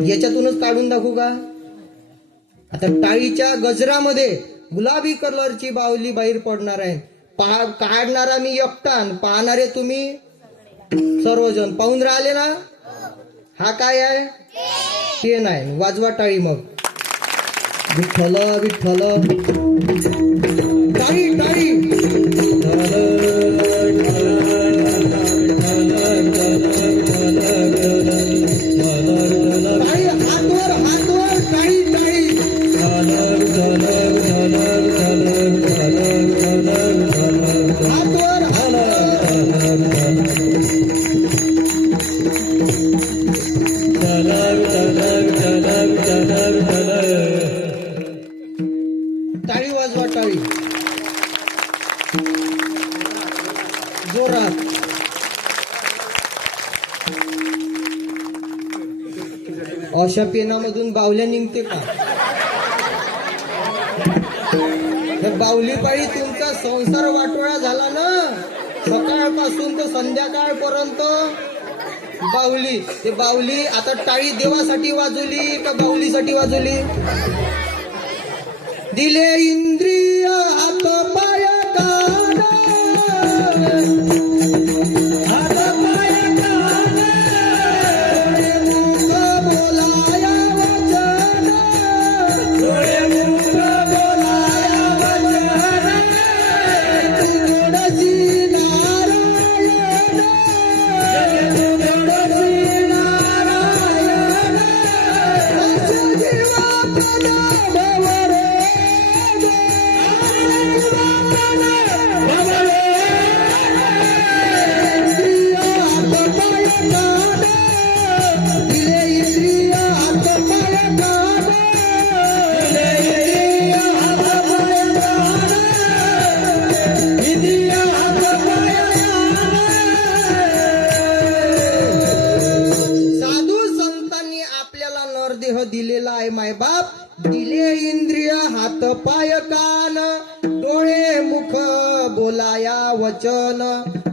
याच्यातूनच काढून दाखवू का? आता टाळीच्या गजरामध्ये गुलाबी कलरची बाहुली बाहेर पडणार आहे. काढणारा मी एकटा आणि पाहणारे तुम्ही सर्वजण. पाहून राहिले ना? हा काय आहे? पेन आहे. वाजवा टाळी मग. विठ्ठल विठ्ठल. टाळी टाळी. हातवर हातवर टाळी टाळी. हातवर टाळी वाजवा टाळी जोरात. अशा पेनामधून बाहुल्या निघते का? बाहुली पाळी तुमचा संसार वाटोळा झाला ना. सकाळपासून तर संध्याकाळपर्यंत बाहुली. ते बाहुली आता टाळी देवासाठी वाजवली का बाहुलीसाठी वाजवली? दिले इंद्रिय हात पाय कान. हात पाय कान. मुख बोलाया वचन. डोळे मुख बोलाया वचन. तुझोडसी नारायण. तुझोडसी नारायण. रस जीवा पदाडवर. साधू संतांनी आपल्याला नरदेह दिलेला आहे मायबाप. दिले इंद्रिय हात पाय कान. डोळे मुख बोलाया वचन.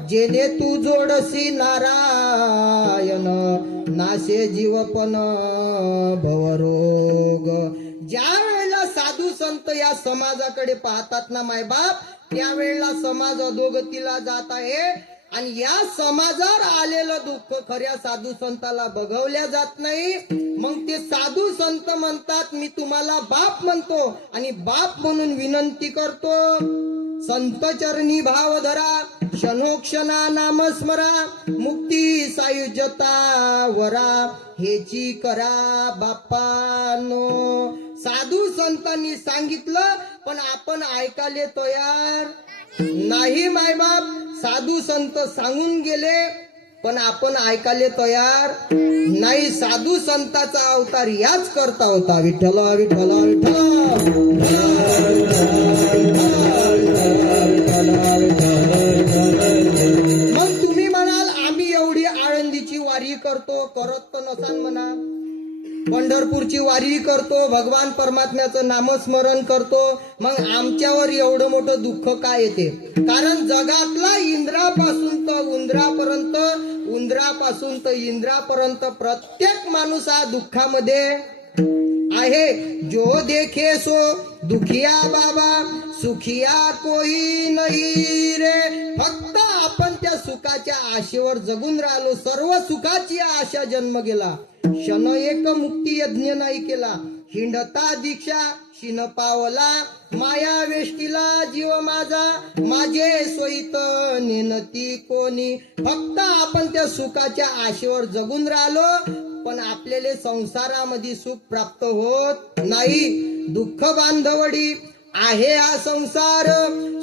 जेणे तू जोडसी नारायण. नाशे जीवपण भवरोग. ज्या वेळेला साधू संत या समाजाकडे पाहतात ना मायबाप, त्यावेळेला समाज अधोगतीला जात आहे. आणि या समाजावर आलेलं दुःख खऱ्या साधू संताला बघवल्या जात नाही. मग ते साधू संत म्हणतात, मी तुम्हाला बाप म्हणतो आणि बाप म्हणून विनंती करतो. संत चरणी भाव धरा. क्षणोक्षणा नामस्मरा. मुक्ती सायुज्यता वरा. हेची करा बापानो. साधू संतांनी सांगितलं पण आपण ऐकायला तयार नाही मायबाप. साधू संत सांगून गेले पण आपण ऐकायला तयार नाही. साधू संताचा अवतार याच करता होता. विठ्ठल विठ्ठल विठ्ठल. मग तुम्ही म्हणाल आम्ही एवढी आळंदीची वारी करतो. करत तर नसाल म्हणा. पंढरपूरची वारी करतो. भगवान परमात्म्याचं नामस्मरण करतो. मग आमच्यावर एवढं मोठं दुःख काय येते? कारण जगातला इंद्रापासून तर उंदरापर्यंत, उंदरापासून तर इंद्रापर्यंत प्रत्येक माणूस हा दुःखामध्ये आहे. जो देखे सो दुखिया बाबा. सुखिया कोई नाही रे. फक्त आपण त्या सुखाच्या आशेवर जगून राहिलो. सर्व सुखाची आशा जन्म गेला. क्षण एक मुक्ती यज्ञ नाही केला. हिंडता दीक्षा शिन पावला. माया वेष्टीला जीव माझा. माझे सोयीत नेनती कोणी. फक्त आपण त्या सुखाच्या आशेवर जगून राहिलो पण आपल्याला संसारामध्ये सुख प्राप्त होत नाही. दुःख बांधवडी आहे हा संसार.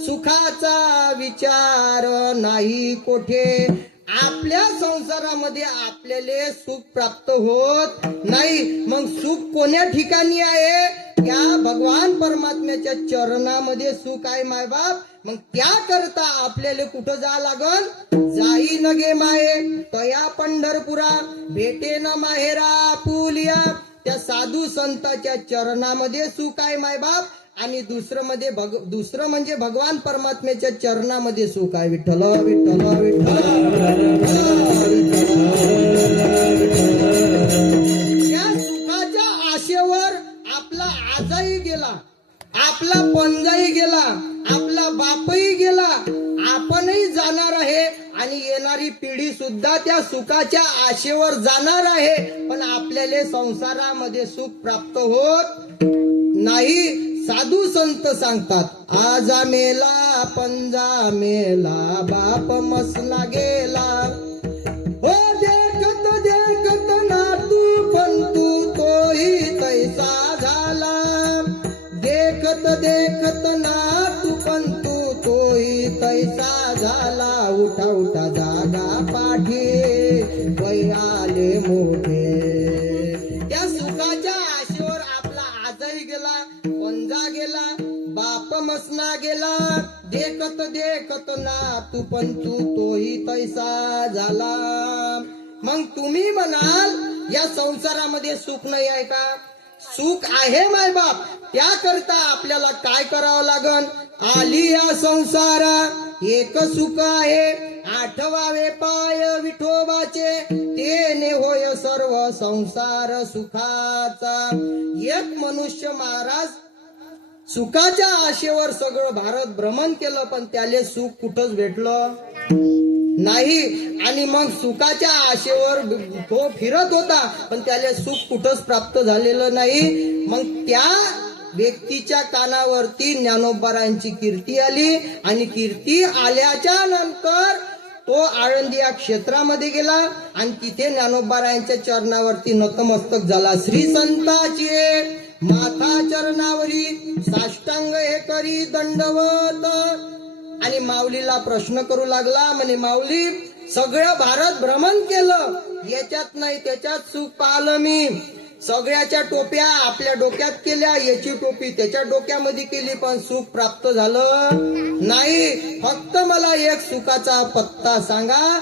सुखाचा विचार नाही कोठे. आपल्या संसारामध्ये आपल्याला सुख प्राप्त होत नाही. मग सुख कोण्या ठिकाणी आहे? त्या भगवान परमात्म्याच्या चरणामध्ये सुख आहे मायबाप. मग त्याकरता आपल्याला कुठं जा लागल? जाई नगे माये तया पंढरपुरा. भेटे न माहेरा पुलिया. त्या साधू संताच्या चरणामध्ये सुख आहे मायबाप. आणि दुसरं म्हणजे भगवान परमात्म्याच्या चरणामध्ये सुख आहे. विठ्ठल विठ्ठल विठ्ठल. या सुखाच्या आशेवर आपला आजही गेला, आपला पंजाही गेला, आपला बापही गेला, आपणही जाणार आहे आणि येणारी पिढी सुद्धा त्या सुखाच्या आशेवर जाणार आहे. पण आपल्याला संसारामध्ये सुख प्राप्त होत नाही. साधू संत सांगतात, आजा मेला पंजा मेला बाप मसला गेला. हो देखत देखत ना तू पण तोही तैसा झाला. देखत देखत ना तू पण तोही तैसा झाला. उठा उठा जागा पाठी वय आले मोठे. त्या सुखाच्या आशेवर आपला आजही गेला, पंजा गेला, बाप मसना गेला. देखत देखत ना तू पण तोही तैसा झाला. मग तुम्ही म्हणाल या संसारामध्ये सुख नाही आहे का? सुख आहे माय बाप. त्याकरता आपल्याला काय करावं लागन? आली या संसारा एक सुख आहे, आठवावे पाय विठोबाचे, तेने होय सर्व संसार सुखाचा. एक मनुष्य महाराज सुखाच्या आशेवर सगळं भारत भ्रमण केलं, पण त्याले सुख कुठंच भेटलं नाही. आणि मग सुखाच्या आशेवर तो फिरत होता, पण त्याला सुख कुठंच प्राप्त झालेलं नाही. मग त्या व्यक्तीच्या कानावरती ज्ञानोबारांची कीर्ती आली आणि कीर्ती आल्याच्या नंतर तो आळंदी या क्षेत्रामध्ये गेला आणि तिथे ज्ञानोबारायांच्या चरणावरती नतमस्तक झाला. श्री संताचे माथा चरणावरी साष्टांग हे करी दंडवत. आणि माऊलीला प्रश्न करू लागला, म्हणे माऊली सगळं भारत भ्रमण केलं, याच्यात नाही त्याच्यात सुख पाहिलं मी. सगळ्याच्या टोप्या आपल्या डोक्यात केल्या, याची टोपी त्याच्या डोक्यामध्ये केली, पण सुख प्राप्त झालं नाही. फक्त मला एक सुखाचा पत्ता सांगा.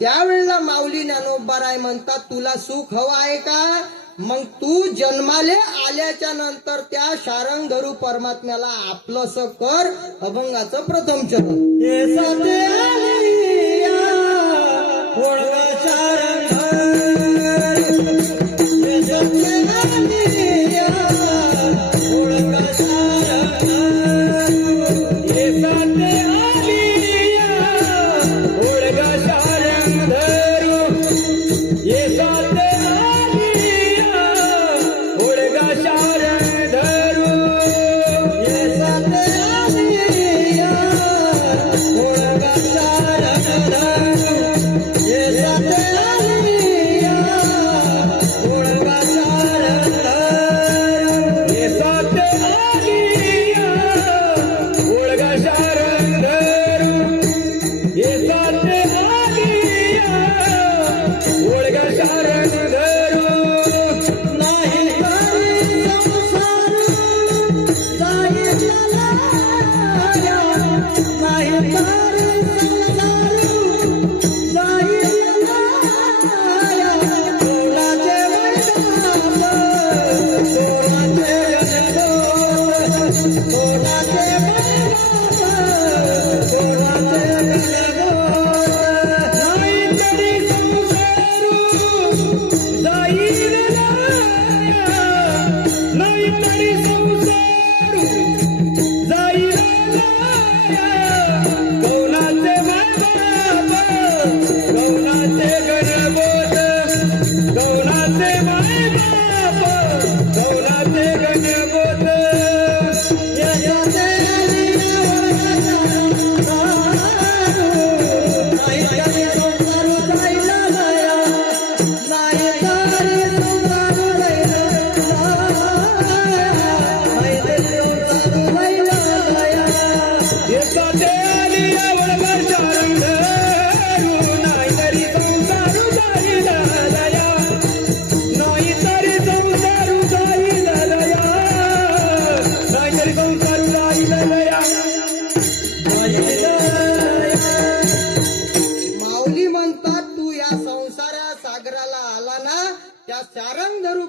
त्यावेळेला माऊली ज्ञानोबाराय म्हणतात, तुला सुख हवं आहे का? मग तू जन्माले आल्याच्या नंतर त्या शारंग धरू परमात्म्याला आपलंस कर. अभंगाचं प्रथम चरण.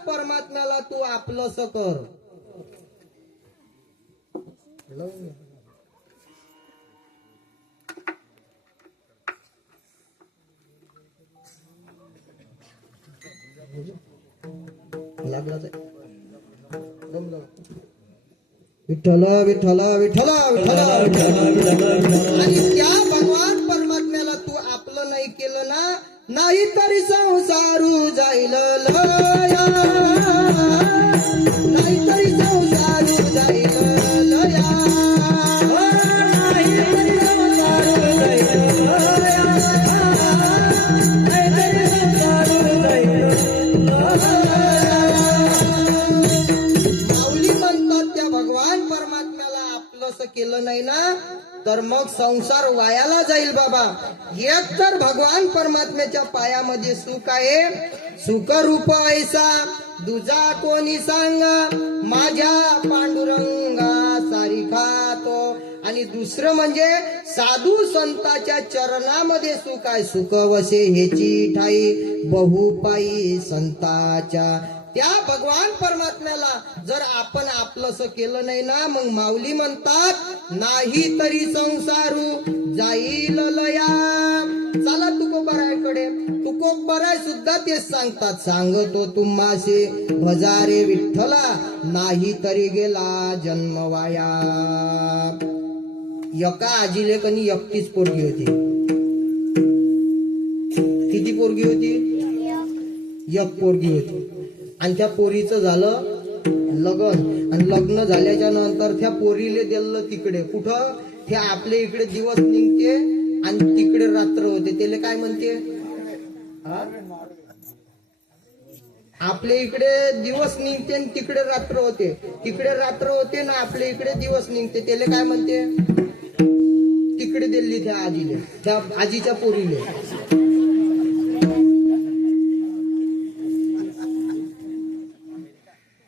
परमात्म्याला तू आपलंस कर. लागलाच आहे. विठ्ठल विठ्ठल विठ्ठल विठ्ठल. आणि त्या भगवान परमात्म्याला तू आपलं नाही केलं ना, नाही तरी संसारू जाईल लया, नाही तरी संसारू जाईल लया, नाही तरी संसारू जाईल लया, नाही तरी संसारू जाईल लया. माऊली म्हणतात त्या भगवान परमात्म्याला आपलंसं केलं नाही ना, तर मग संसार वायाला जाईल बाबा. एक तर भगवान परमात्म्याच्या पायामध्ये सुख आहे, सुख रूप ऐसा दुजा कोणी सांगा, माझ्या पांडुरंगा सारिखा तो. आणि दुसरं म्हणजे साधू संताच्या चरणामध्ये सुख आहे, सुख वसे हेची ठाई बहुपाई संताच्या. त्या भगवान परमात्म्याला जर आपण आपलंसं केलं नाही ना, मग माऊली म्हणतात नाही तरी संसारू जाईल लया. चला तुकोबारायकडे, तुकोबाराय सुद्धा तेच सांगतात, सांगतो तुम्हासे भजारे विठ्ठला, नाही तरी गेला जन्म वाया. एका आजीले कनी एकटीच पोरगी होती. किती पोरगी होती? एक पोरगी होती. आणि त्या पोरीचं झालं लग्न, आणि लग्न झाल्याच्या नंतर त्या पोरीले दिलं तिकडे. कुठं? ते आपल्या इकडे दिवस निघते आणि तिकडे रात्र होते. त्याला काय म्हणते? आपल्या इकडे दिवस निघते आणि तिकडे रात्र होते. तिकडे रात्र होते ना आपल्या इकडे दिवस निघते. त्याला काय म्हणते? तिकडे दिल्ली त्या आजीले, त्या आजीच्या पोरीले.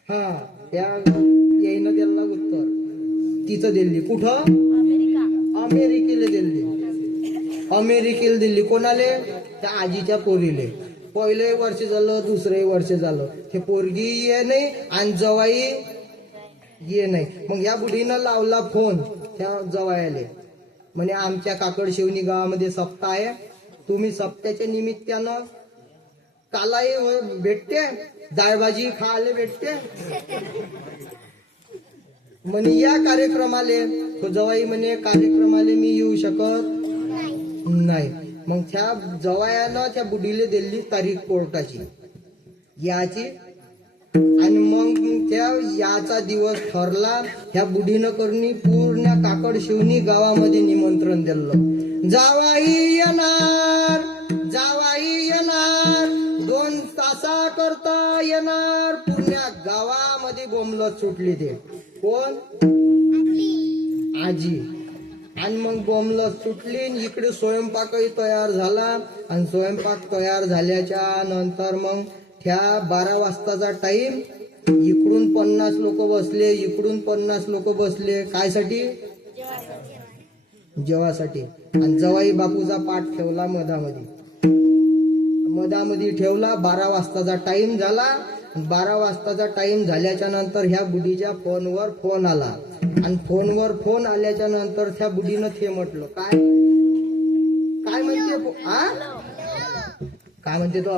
हा, त्या येईन द्यायला उत्तर तिचं दिल्ली. कुठं? अमेरिकेला दिल्ली. अमेरिकेला दिल्ली. कोणाले? त्या आजीच्या पोरीले. पहिले वर्ष झालं, दुसरे वर्ष झालं, ते पोरगी ये नाही आणि जवाई ये नाही. मग या बुढीनं लावला फोन त्या जवायाले, म्हणे आमच्या काकड शिवणी गावामध्ये सप्ताह आहे, तुम्ही सप्त्याच्या निमित्तानं कालाही भेटते, डाळभाजी खायला भेटते, म्हणे या कार्यक्रमाले. तो जवाई म्हणे कार्यक्रमाले मी येऊ शकत नाही. मग त्या जवायानं त्या बुढीले दिली तारीख कोर्टाची याची. आणि मग त्या याचा दिवस ठरला. त्या बुढीनं करून पूर्ण काकड शिवणी गावामध्ये निमंत्रण दिलं. जावाई येणार, जावाई येणार, 2 तासा करता येणार. पूर्ण गावामध्ये बोंबलत सुटली. ते कोण? आजी. आणि मग बोंबलत सुटली. इकडे स्वयंपाकही तयार झाला. आणि स्वयंपाक तयार झाल्याच्या नंतर मग त्या 12 वाजताचा टाइम, इकडून 50 लोक बसले, इकडून 50 लोक बसले. कायसाठी? जेवासाठी. आणि जवाई बापूचा पाठ ठेवला मधामध्ये, मधामध्ये ठेवला. 12 वाजताचा टाइम झाला. 12 वाजताचा टाइम झाल्याच्या नंतर ह्या बुढीच्या फोनवर फोन आला. आणि फोनवर फोन आल्याच्या नंतर त्या बुढीनं ते म्हटलं. काय काय म्हणते? काय म्हणते तो?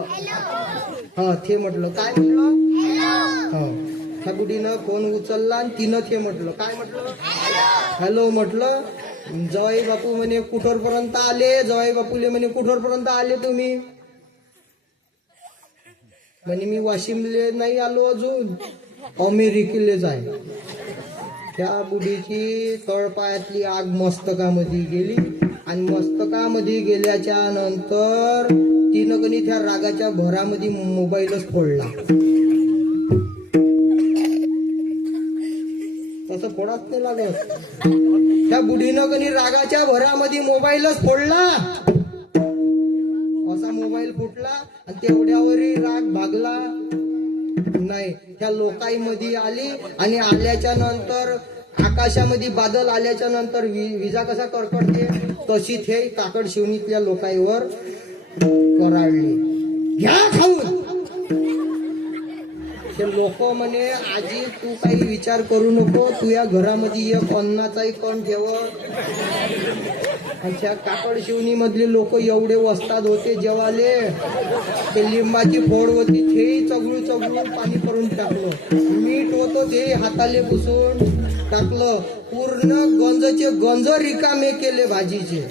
हा, ते म्हटलं. काय म्हटलं? हा, त्या बुढीनं फोन उचलला आणि तिनं ते म्हटलं. काय म्हटलं? हॅलो म्हटलं. जवाई बापू म्हणे कुठोरपर्यंत आले? जवाई बापूले म्हणे कुठोरपर्यंत आले तुम्ही? म्हणे मी वाशिमले नाही आलो अजून, अमेरिकेलेच आहे. त्या बुढीची तळपायातली आग मस्तकामध्ये गेली. आणि मस्तकामध्ये गेल्याच्या नंतर तिनं कणी त्या रागाच्या भरामध्ये मोबाईलच फोडला. तसं फोडाच नाही लागत. त्या बुढीनं कणी रागाच्या भरामध्ये मोबाईलच फोडला. असा मोबाईल फुटला आणि तेवढ्यावरही राग भागला नाही. त्या लोकाईमध्ये आली. आणि आल्याच्या नंतर आकाशामध्ये बादल आल्याच्या नंतर विजा कसा कडकडते तशी ते काकड शिवणीतल्या लोकाईवर कराडली. घ्या खाऊन. ते लोक म्हणे आजी तू काही विचार करू नको, तू या घरामध्ये एक अन्नाचाही कण ठेव. अच्छा, काकड शिवणी मधले लोक एवढे वस्ताद होते जेवाले, ते लिंबाची फोड होती तेही चगळू चगळू पाणी करून टाकलं, मीठ होतं ते हाताले पुसून टाकलं, पूर्ण गंजचे गंज रिकामे केले भाजीचे.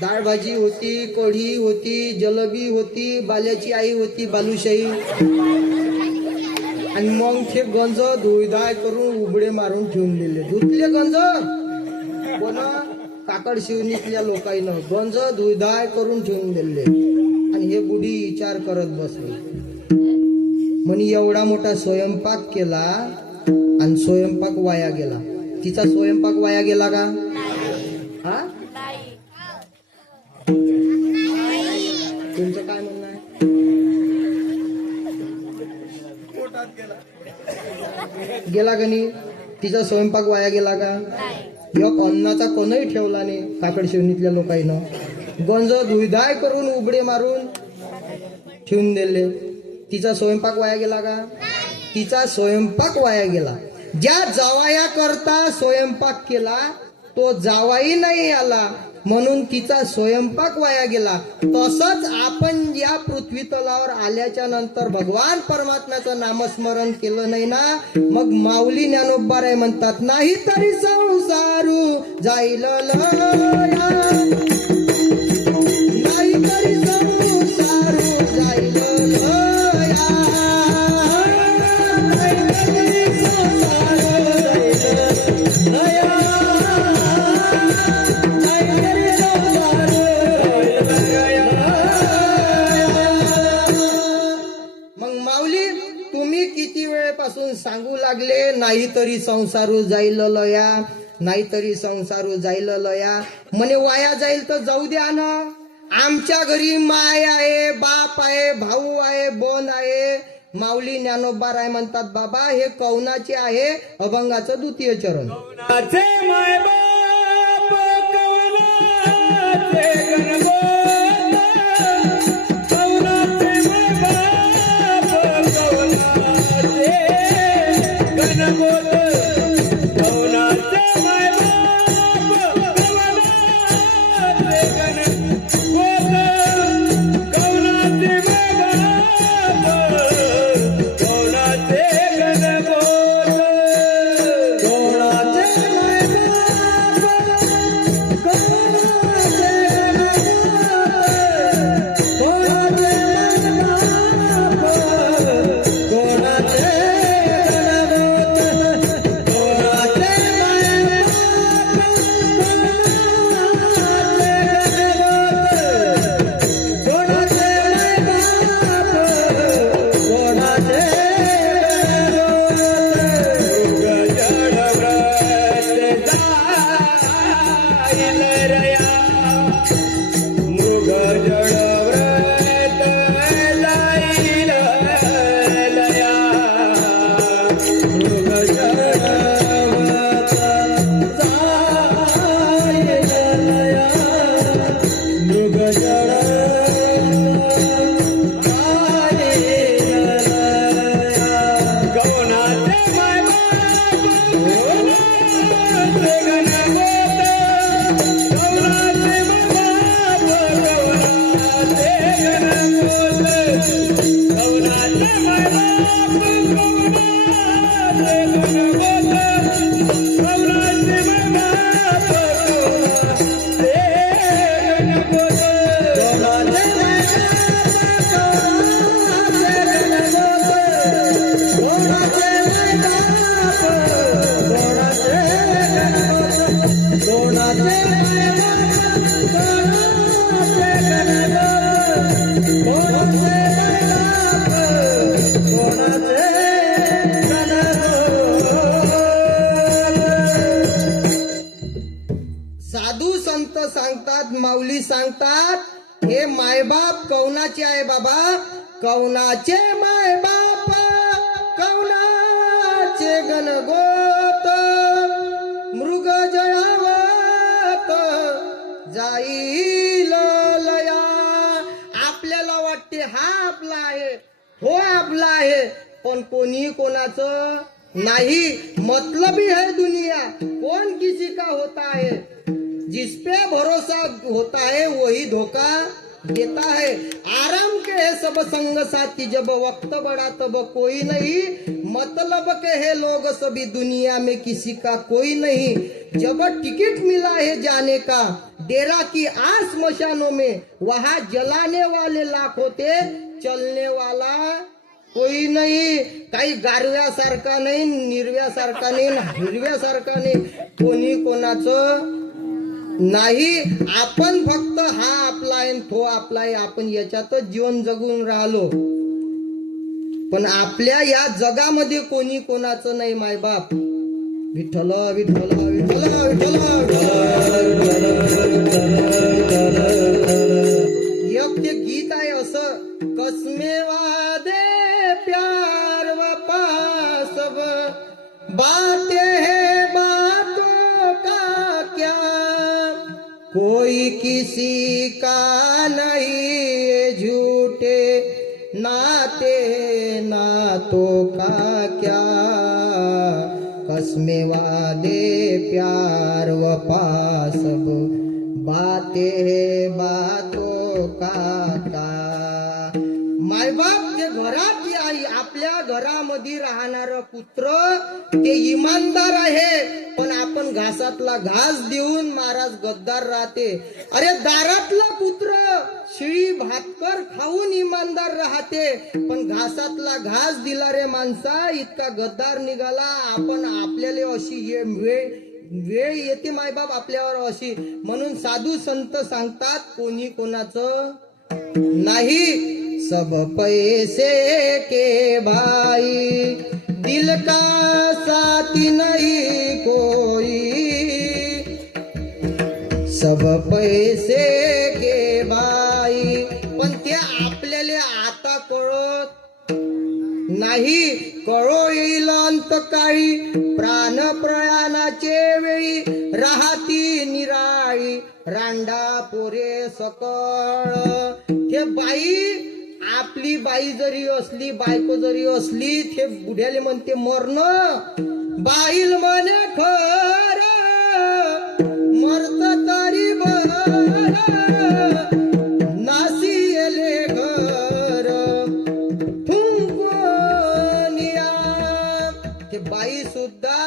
डाळ भाजी होती, कढी होती, जलेबी होती, बाल्याची आई होती बालुशाही, आणि मग ते गंज धुळधाळ करून उबडे मारून ठेवून दिले. धुतले गंज कोण? काकड शिवणीतल्या लोकांना गंज धुळधाळ करून ठेवून दिले. आणि हे बुढी विचार करत बसले, म्हणे एवढा मोठा स्वयंपाक केला आणि स्वयंपाक वाया गेला. तिचा स्वयंपाक वाया गेला का? हा, तुमचं काय म्हणणं आहे? गेला का नाही? तिचा स्वयंपाक वाया गेला का? एक अन्नाचा कोणही ठेवला नाही. काकड शिवणीतल्या लोकांना गंज धुळधाळ करून उबडे मारून ठेवून दिले. तिचा स्वयंपाक वाया गेला का? तिचा स्वयंपाक वाया गेला. ज्या जावया करता स्वयंपाक केला तो जावाई नाही आला, म्हणून तिचा स्वयंपाक वाया गेला. तसंच आपण या पृथ्वी तलावर आल्याच्या नंतर भगवान परमात्म्याचं नामस्मरण केलं नाही ना, मग माऊली ज्ञानोबाराय म्हणतात, नाही तरी संसारू जाईल लया, नाही तरी संसारू जाईल लया, नाही तरी संसारू जाईल लया. किती वेळेपासून सांगू लागले, नाहीतरी संसारू जाईल लया, नाहीतरी संसारू जाईल लया. म्हणे वाया जाईल तर जाऊ द्या ना, आमच्या घरी माय आहे, बाप आहे, भाऊ आहे, बोन आहे. माऊली ज्ञानोबाराय म्हणतात, बाबा हे कौनाचे आहे. अभंगाचं द्वितीय चरण. कौनाचे माय बाप, कौनाचे गणगोत, कौनाचे माय बाप, कौनाचे गणगोत, कौनाचे माय बाप, कौनाचे गणगोत, कौनाचे माय बाप, कौनाचे गणगोत, कोणाचे माय बाप, कोणाचे साधू संत सांगतात, माऊली सांगतात, हे मायबाप कौनाचे आहे बाबा, कौनाचे मायबाप, कौनाचे गणगोत, मृग जळावत जाईल लया. आपल्याला वाटते हा आपला आहे, हो आपला आहे, पण कोणी कोणाचं नाही. मतलबी है दुनिया, कौन किसी का होता है, जिस पे भरोसा होता है वही धोखा देता है. आराम के है सब संग साथी, जब वक्त बड़ा तब कोई नहीं. मतलब के है लोग सभी, दुनिया में किसी का कोई नहीं. जब टिकट मिला है जाने का, डेरा की आस मशानों में, वहां जलाने वाले लाख होते, चलने वाला कोई नाही. काही गारव्यासारखा नाही, निर्व्यासारखा नाही, हिरव्यासारखा नाही, कोणी कोणाचं नाही. आपण फक्त हा आपला आहे तो आपला आहे, आपण याच्यातच जीवन जगून राहिलो. पण आपल्या या जगामध्ये कोणी कोणाचं नाही. मायबाप विठ्ठल विठ्ठल विठ्ठल एक ते गीत आहे असं, कसमे वादे प्यार वफा सब बातें है बातों का क्या, कोई किसी का नहीं, झूठे नाते नातों का क्या. कसमे वादे प्यार वफा सब बातें है बातों का क्या. मायबाप जे घरात आई, आपल्या घरामध्ये राहणार पुत्र ते इमानदार आहे, पण आपण घासातला घास देऊन महाराज गद्दार राहते. अरे दारातला पुत्र शिळी भातकर खाऊन इमानदार राहते, पण घासातला घास दिला रे माणसा इतका गद्दार निघाला. आपण आपल्याला अशी वेळ येते मायबाप आपल्यावर अशी. म्हणून साधू संत सांगतात कोणी कोणाचं नाही. सब पैसे के भाई, दिल का साथी नहीं कोई. सब पैसे के भाई, पण ते आपल्याला आता कळत नाही. कळो येईल अंतकाळी, प्राण प्रयाणाचे वेळी, राहती निराळी रांडा पोरे सकळ. हे बाई, आपली बाई जरी असली, बायको जरी असली, ते बुढ्याले म्हणते मरण, बाईल म्हणे खर, मरत तरी बर, नासी येले घर थुंकोनिया. ते बाई सुद्धा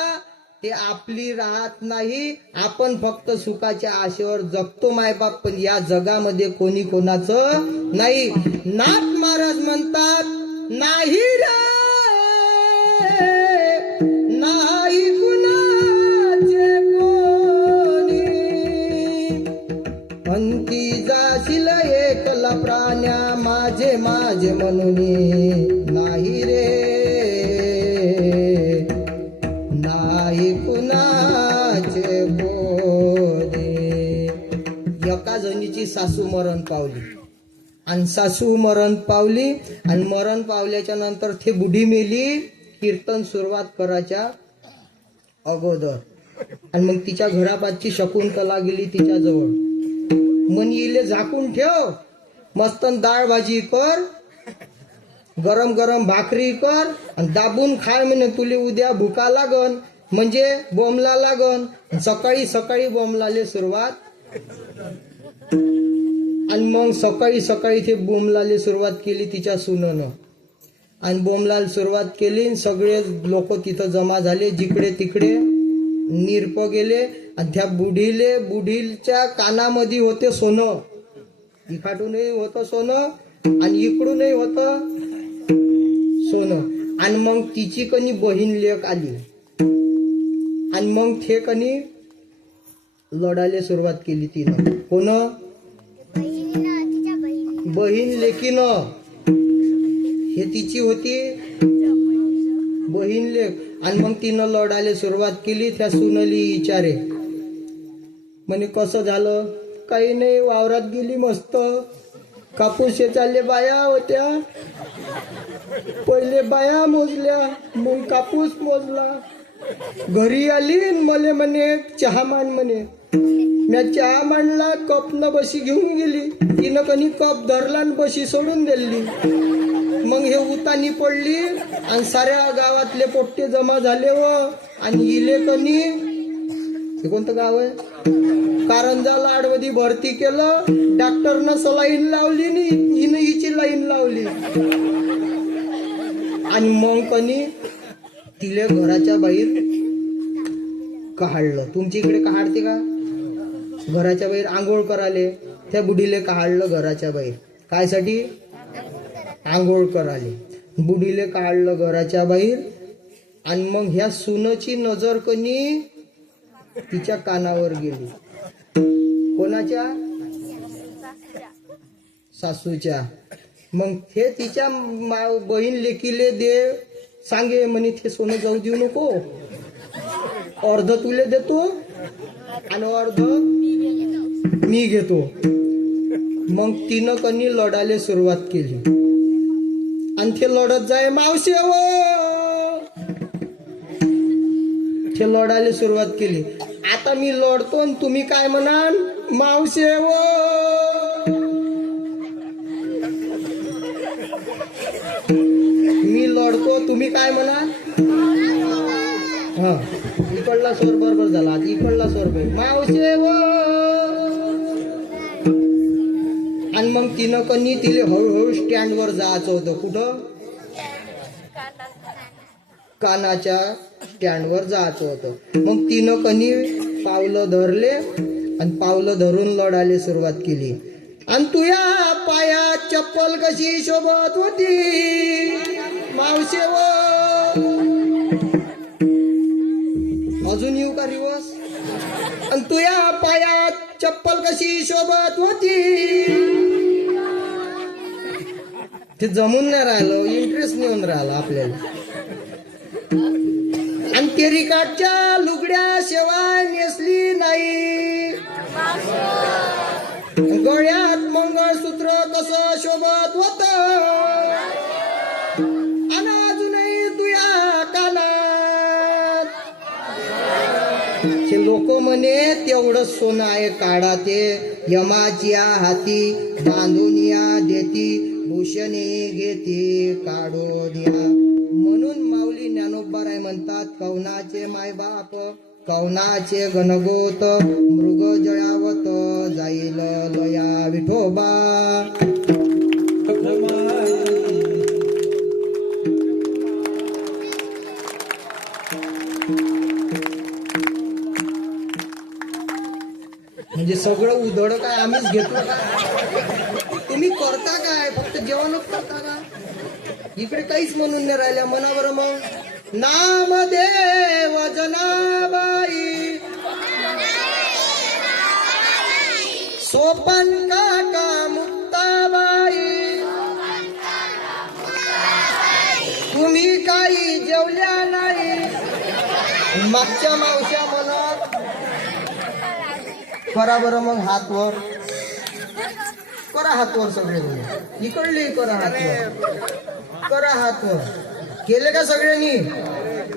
ते आपली राहत नाही. आपण फक्त सुखाच्या आशेवर जगतो मायबाप, पण या जगामध्ये कोणी कोणाचं नाही. नाथ महाराज म्हणतात नाही रे, नाही कुणाचे कोणी, अंती जाशील एकला प्राण्या, माझे माझे म्हणून नाही रे, नाही कुणाचे कोणी. एका जणीची सासू मरण पावली, आणि सासू मरण पावली, आणि मरण पावल्याच्या नंतर ते बुढी मेली कीर्तन सुरुवात करायच्या अगोदर. आणि मग तिच्या घरापाची शकुंतला गेली तिच्या जवळ, मन इले झाकून ठेव, मस्त डाळ भाजी कर, गरम गरम भाकरी कर, आणि दाबून खाय म्हणे, तुले उद्या भुका लागन, म्हणजे बोंबला लागन. सकाळी सकाळी बोंबलाले सुरुवात, आणि मग सकाळी सकाळी ते बोंबलाले सुरुवात केली तिच्या सुननं, आणि बोंबलाला सुरुवात केली. सगळे लोक तिथं जमा झाले, जिकडे तिकडे निरप गेले, आणि त्या बुढीच्या कानामध्ये होते सोनं, इखाटूनही होतं सोनं आणि इकडूनही होतं सोनं. आणि मग तिची कनी बहीण लेक आली, आणि मग ते कनी लढायला सुरुवात केली तिनं. कोण? बहीण लेकीनं. हे तिची होती बहीण लेक. आणि मग तिनं लढायला सुरुवात केली. त्या सुनली विचारे म्हणे कसं झालं? काही नाही, वावरात गेली मस्त, कापूस चालले बाया होत्या, पहिले बाया मोजल्या, मग कापूस मोजला, घरी आली मले म्हणे चहा मांड म्हणे. म्या चहा मांडला, कप न बशी घेऊन गेली, तिनं कणी कप धरला आणि बशी सोडून दिली. मग हे उतानी पडली आणि साऱ्या गावातले पोट्टे जमा झाले व आणि इले कनी हे कोणतं गाव आहे कारंजा लाडमध्ये भरती केलं. डॉक्टरनं सलाईन लावली नी हिनं हिची लाईन लावली आणि मग कनी तिले घराच्या बाहेर काढलं. तुमच्या इकडे काढते का? घराच्या बाहेर आंघोळ कराले त्या बुढीले काढलं घराच्या बाहेर. काय साठी? आंघोळ कराले. बुढीले काढलं घराच्या बाहेर आणि मग ह्या सुनची नजर कनी तिच्या कानावर गेली. कोणाच्या? सासूच्या. मग ते तिच्या बहीण लेकीले दे सांगे म्हणे ते सोनं जाऊ देऊ नको, अर्ध तुले देतो आणि अर्ध मी घेतो. मग तिनं कनी लढायला सुरुवात केली आणि ते लढत जाय मावशे वो, ते लढायला सुरुवात केली. आता मी लढतो आणि तुम्ही काय म्हणाल? मावशे वो. मी लढतो तुम्ही काय म्हणाल? हा, इकडला स्वर बरोबर झाला. इकडला स्वर मावशे वो. आणि मग तिनं कनी तिले हळूहळू स्टँडवर जायचं होतं. कुठं? कानाच्या स्टँडवर जायचं होतं. मग तिनं कनी पावलं धरले आणि पावलं धरून लढायला सुरुवात केली. आणि तुया पायात चप्पल कशी शोभत होती मावशे वो. अजून येऊ का रिवर्स? आणि तुया पायात चप्पल कशी शोभत होती. ते जमून नाही राहिलं, इंटरेस्ट नाही होऊन राहिला आपल्याला. आणि तेरिकाटच्या लुगड्या शिवाय नेसली नाही. गळ्यात मंगळसूत्र कसं शोभत होत. आणि अजूनही तुया कानात. ते लोक म्हणे तेवढं सोनं आहे काढा ते यमाच्या हाती बांधून या देती भूषणे घेते काढो द्या. म्हणून माऊली ज्ञानोबराय म्हणतात कवनाचे मायबाप कवनाचे गणगोत मृग जळावत जाईल लया विठोबा. म्हणजे सगळं उधड काय आम्हीच घेतो का? तुम्ही करता काय? फक्त जेवणच करता का? इकडे काहीच म्हणून नाही राहिल्या. म्हणा बरं मग. नामदेव जनाबाई सोपन काका मुक्ताबाई तुम्ही काही जेवल्या नाही. मागच्या मावश्या म्हणत करा बरं मग हातवर करा, हातवर सगळे इकडले करा, हातवर करा, हातवर केले का सगळ्यांनी?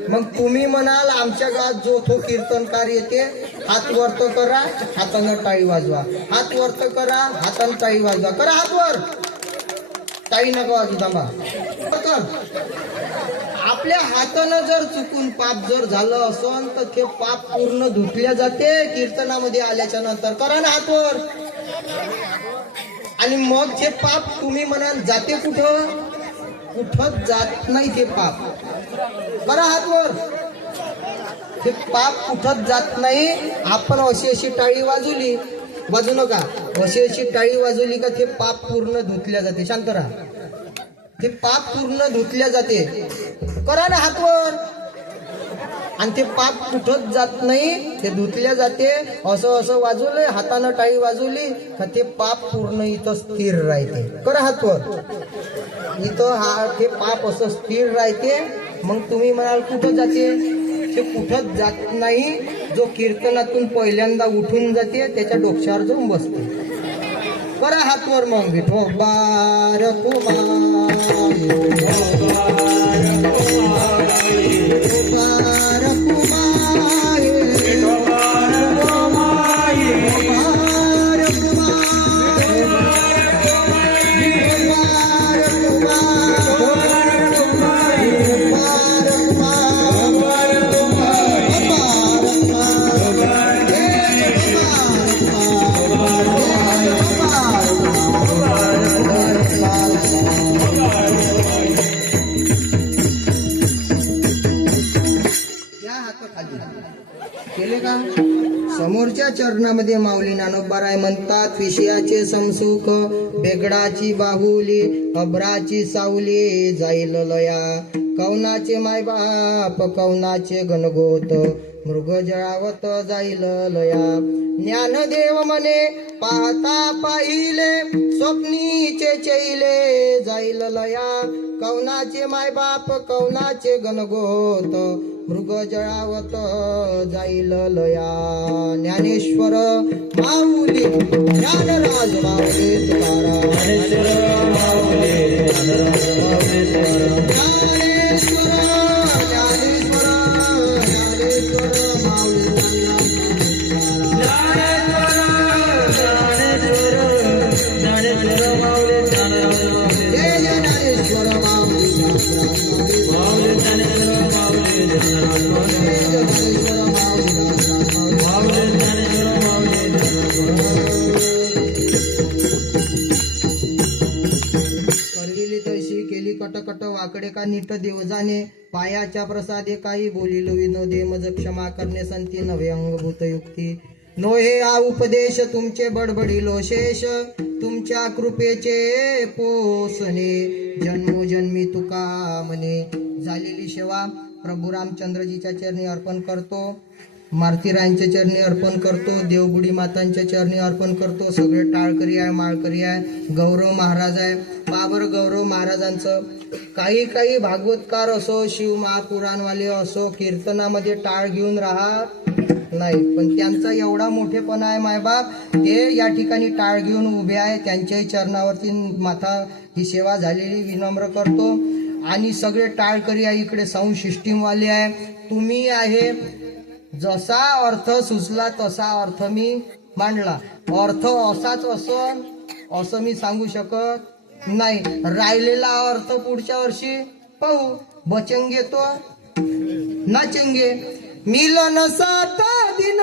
मग तुम्ही म्हणाल आमच्या गावात जो तो कीर्तनकार येते हात वरत करा, हातानं टाळी वाजवा. हात वरत करा, हातानं टाळी वाजवा. करा हातवर, टाळी नका वाजू. थांबा. आपल्या हातानं जर चुकून पाप जर झालं असन तर ते पाप पूर्ण धुतल्या जाते कीर्तनामध्ये आल्याच्या नंतर. करा ना हातवर. आणि मग ते पाप तुम्ही म्हणाल जाते कुठं? कुठं जात नाही ते पाप. करा हातवर. ते पाप कुठंच जात नाही. आपण अशी अशी टाळी वाजवली, वाजू नका, अशी अशी टाळी वाजवली का ते पाप पूर्ण धुतल्या जाते. शांत राहा. ते पाप पूर्ण धुतल्या जाते. करा ना हातवर. आणि ते पाप कुठंच जात नाही, ते धुतल्या जाते. असं असं वाजवलं, हातानं टाळी वाजवली का ते पाप पूर्ण इथं स्थिर राहते. करा हातवर. इथं हा ते पाप असं स्थिर राहते. मग तुम्ही म्हणाल कुठं जाते? ते कुठंच जात नाही. जो कीर्तनातून पहिल्यांदा उठून जाते त्याच्या डोक्यावर जाऊन बसते. करा हातवर मग. विठोबा रखुमाई चरणामध्ये माऊली ज्ञानोबाराय म्हणतात, विषयाचे समसुख बेगडाची बाहुली अभ्राची सावली जाईल लया, कौनाचे मायबाप कौनाचे गणगोत मृग जळावत जाईल लया, ज्ञानदेव म्हणे पाहता पाहिले स्वप्नीचे चैले जाईल लया, कौनाचे मायबाप कौनाचे गणगोत मृग जळावत जाईल लया. ज्ञानेश्वर माऊली ज्ञानराज माऊली तुकाराम, ज्ञानेश्वर ज्ञानेश्वर ज्ञानेश्वर माऊली जय जय ज्ञानेश्वर माऊली करविली तशी केली कटकट वाकडे का नीट देव जाणे, पायाच्या प्रसादे काही बोलिलो विनोदे, मज क्षमा करणे संती नवे अंगभूत युक्ती, नोहे हा उपदेश तुमचे बडबडिलो शेष, तुमच्या कृपेचे पोसणे जन्मोजन्मी तुका म्हणे. झालेली सेवा प्रभू रामचंद्रजीच्या चरणी अर्पण करतो, मारुतीरायांच्या चरणी अर्पण करतो, देवबुडी मातांच्या चरणी अर्पण करतो. सगळे टाळकरी आहे, माळकरी आहे, गौरव महाराज आहे. बाबर गौरव महाराजांचं काही भागवतकार असो, शिव महापुराणवाले असो, कीर्तनामध्ये टाळ घेऊन राहत नाही, पण त्यांचा एवढा मोठेपणा आहे मायबाप, ते या ठिकाणी टाळ घेऊन उभे आहे. त्यांच्याही चरणावरती माता ही सेवा झालेली विनम्र करतो. आणि सगळे टाळकरी आहे, इकडे साऊंड सिस्टीम वाले आहे, तुम्ही आहे. जसा अर्थ सुचला तसा अर्थ मी मांडला, अर्थ असाच असं मी सांगू शकत नाही. राहिलेला अर्थ पुढच्या वर्षी पाहू, बचेंगे तो नाचेंगे. मिलन सात दिन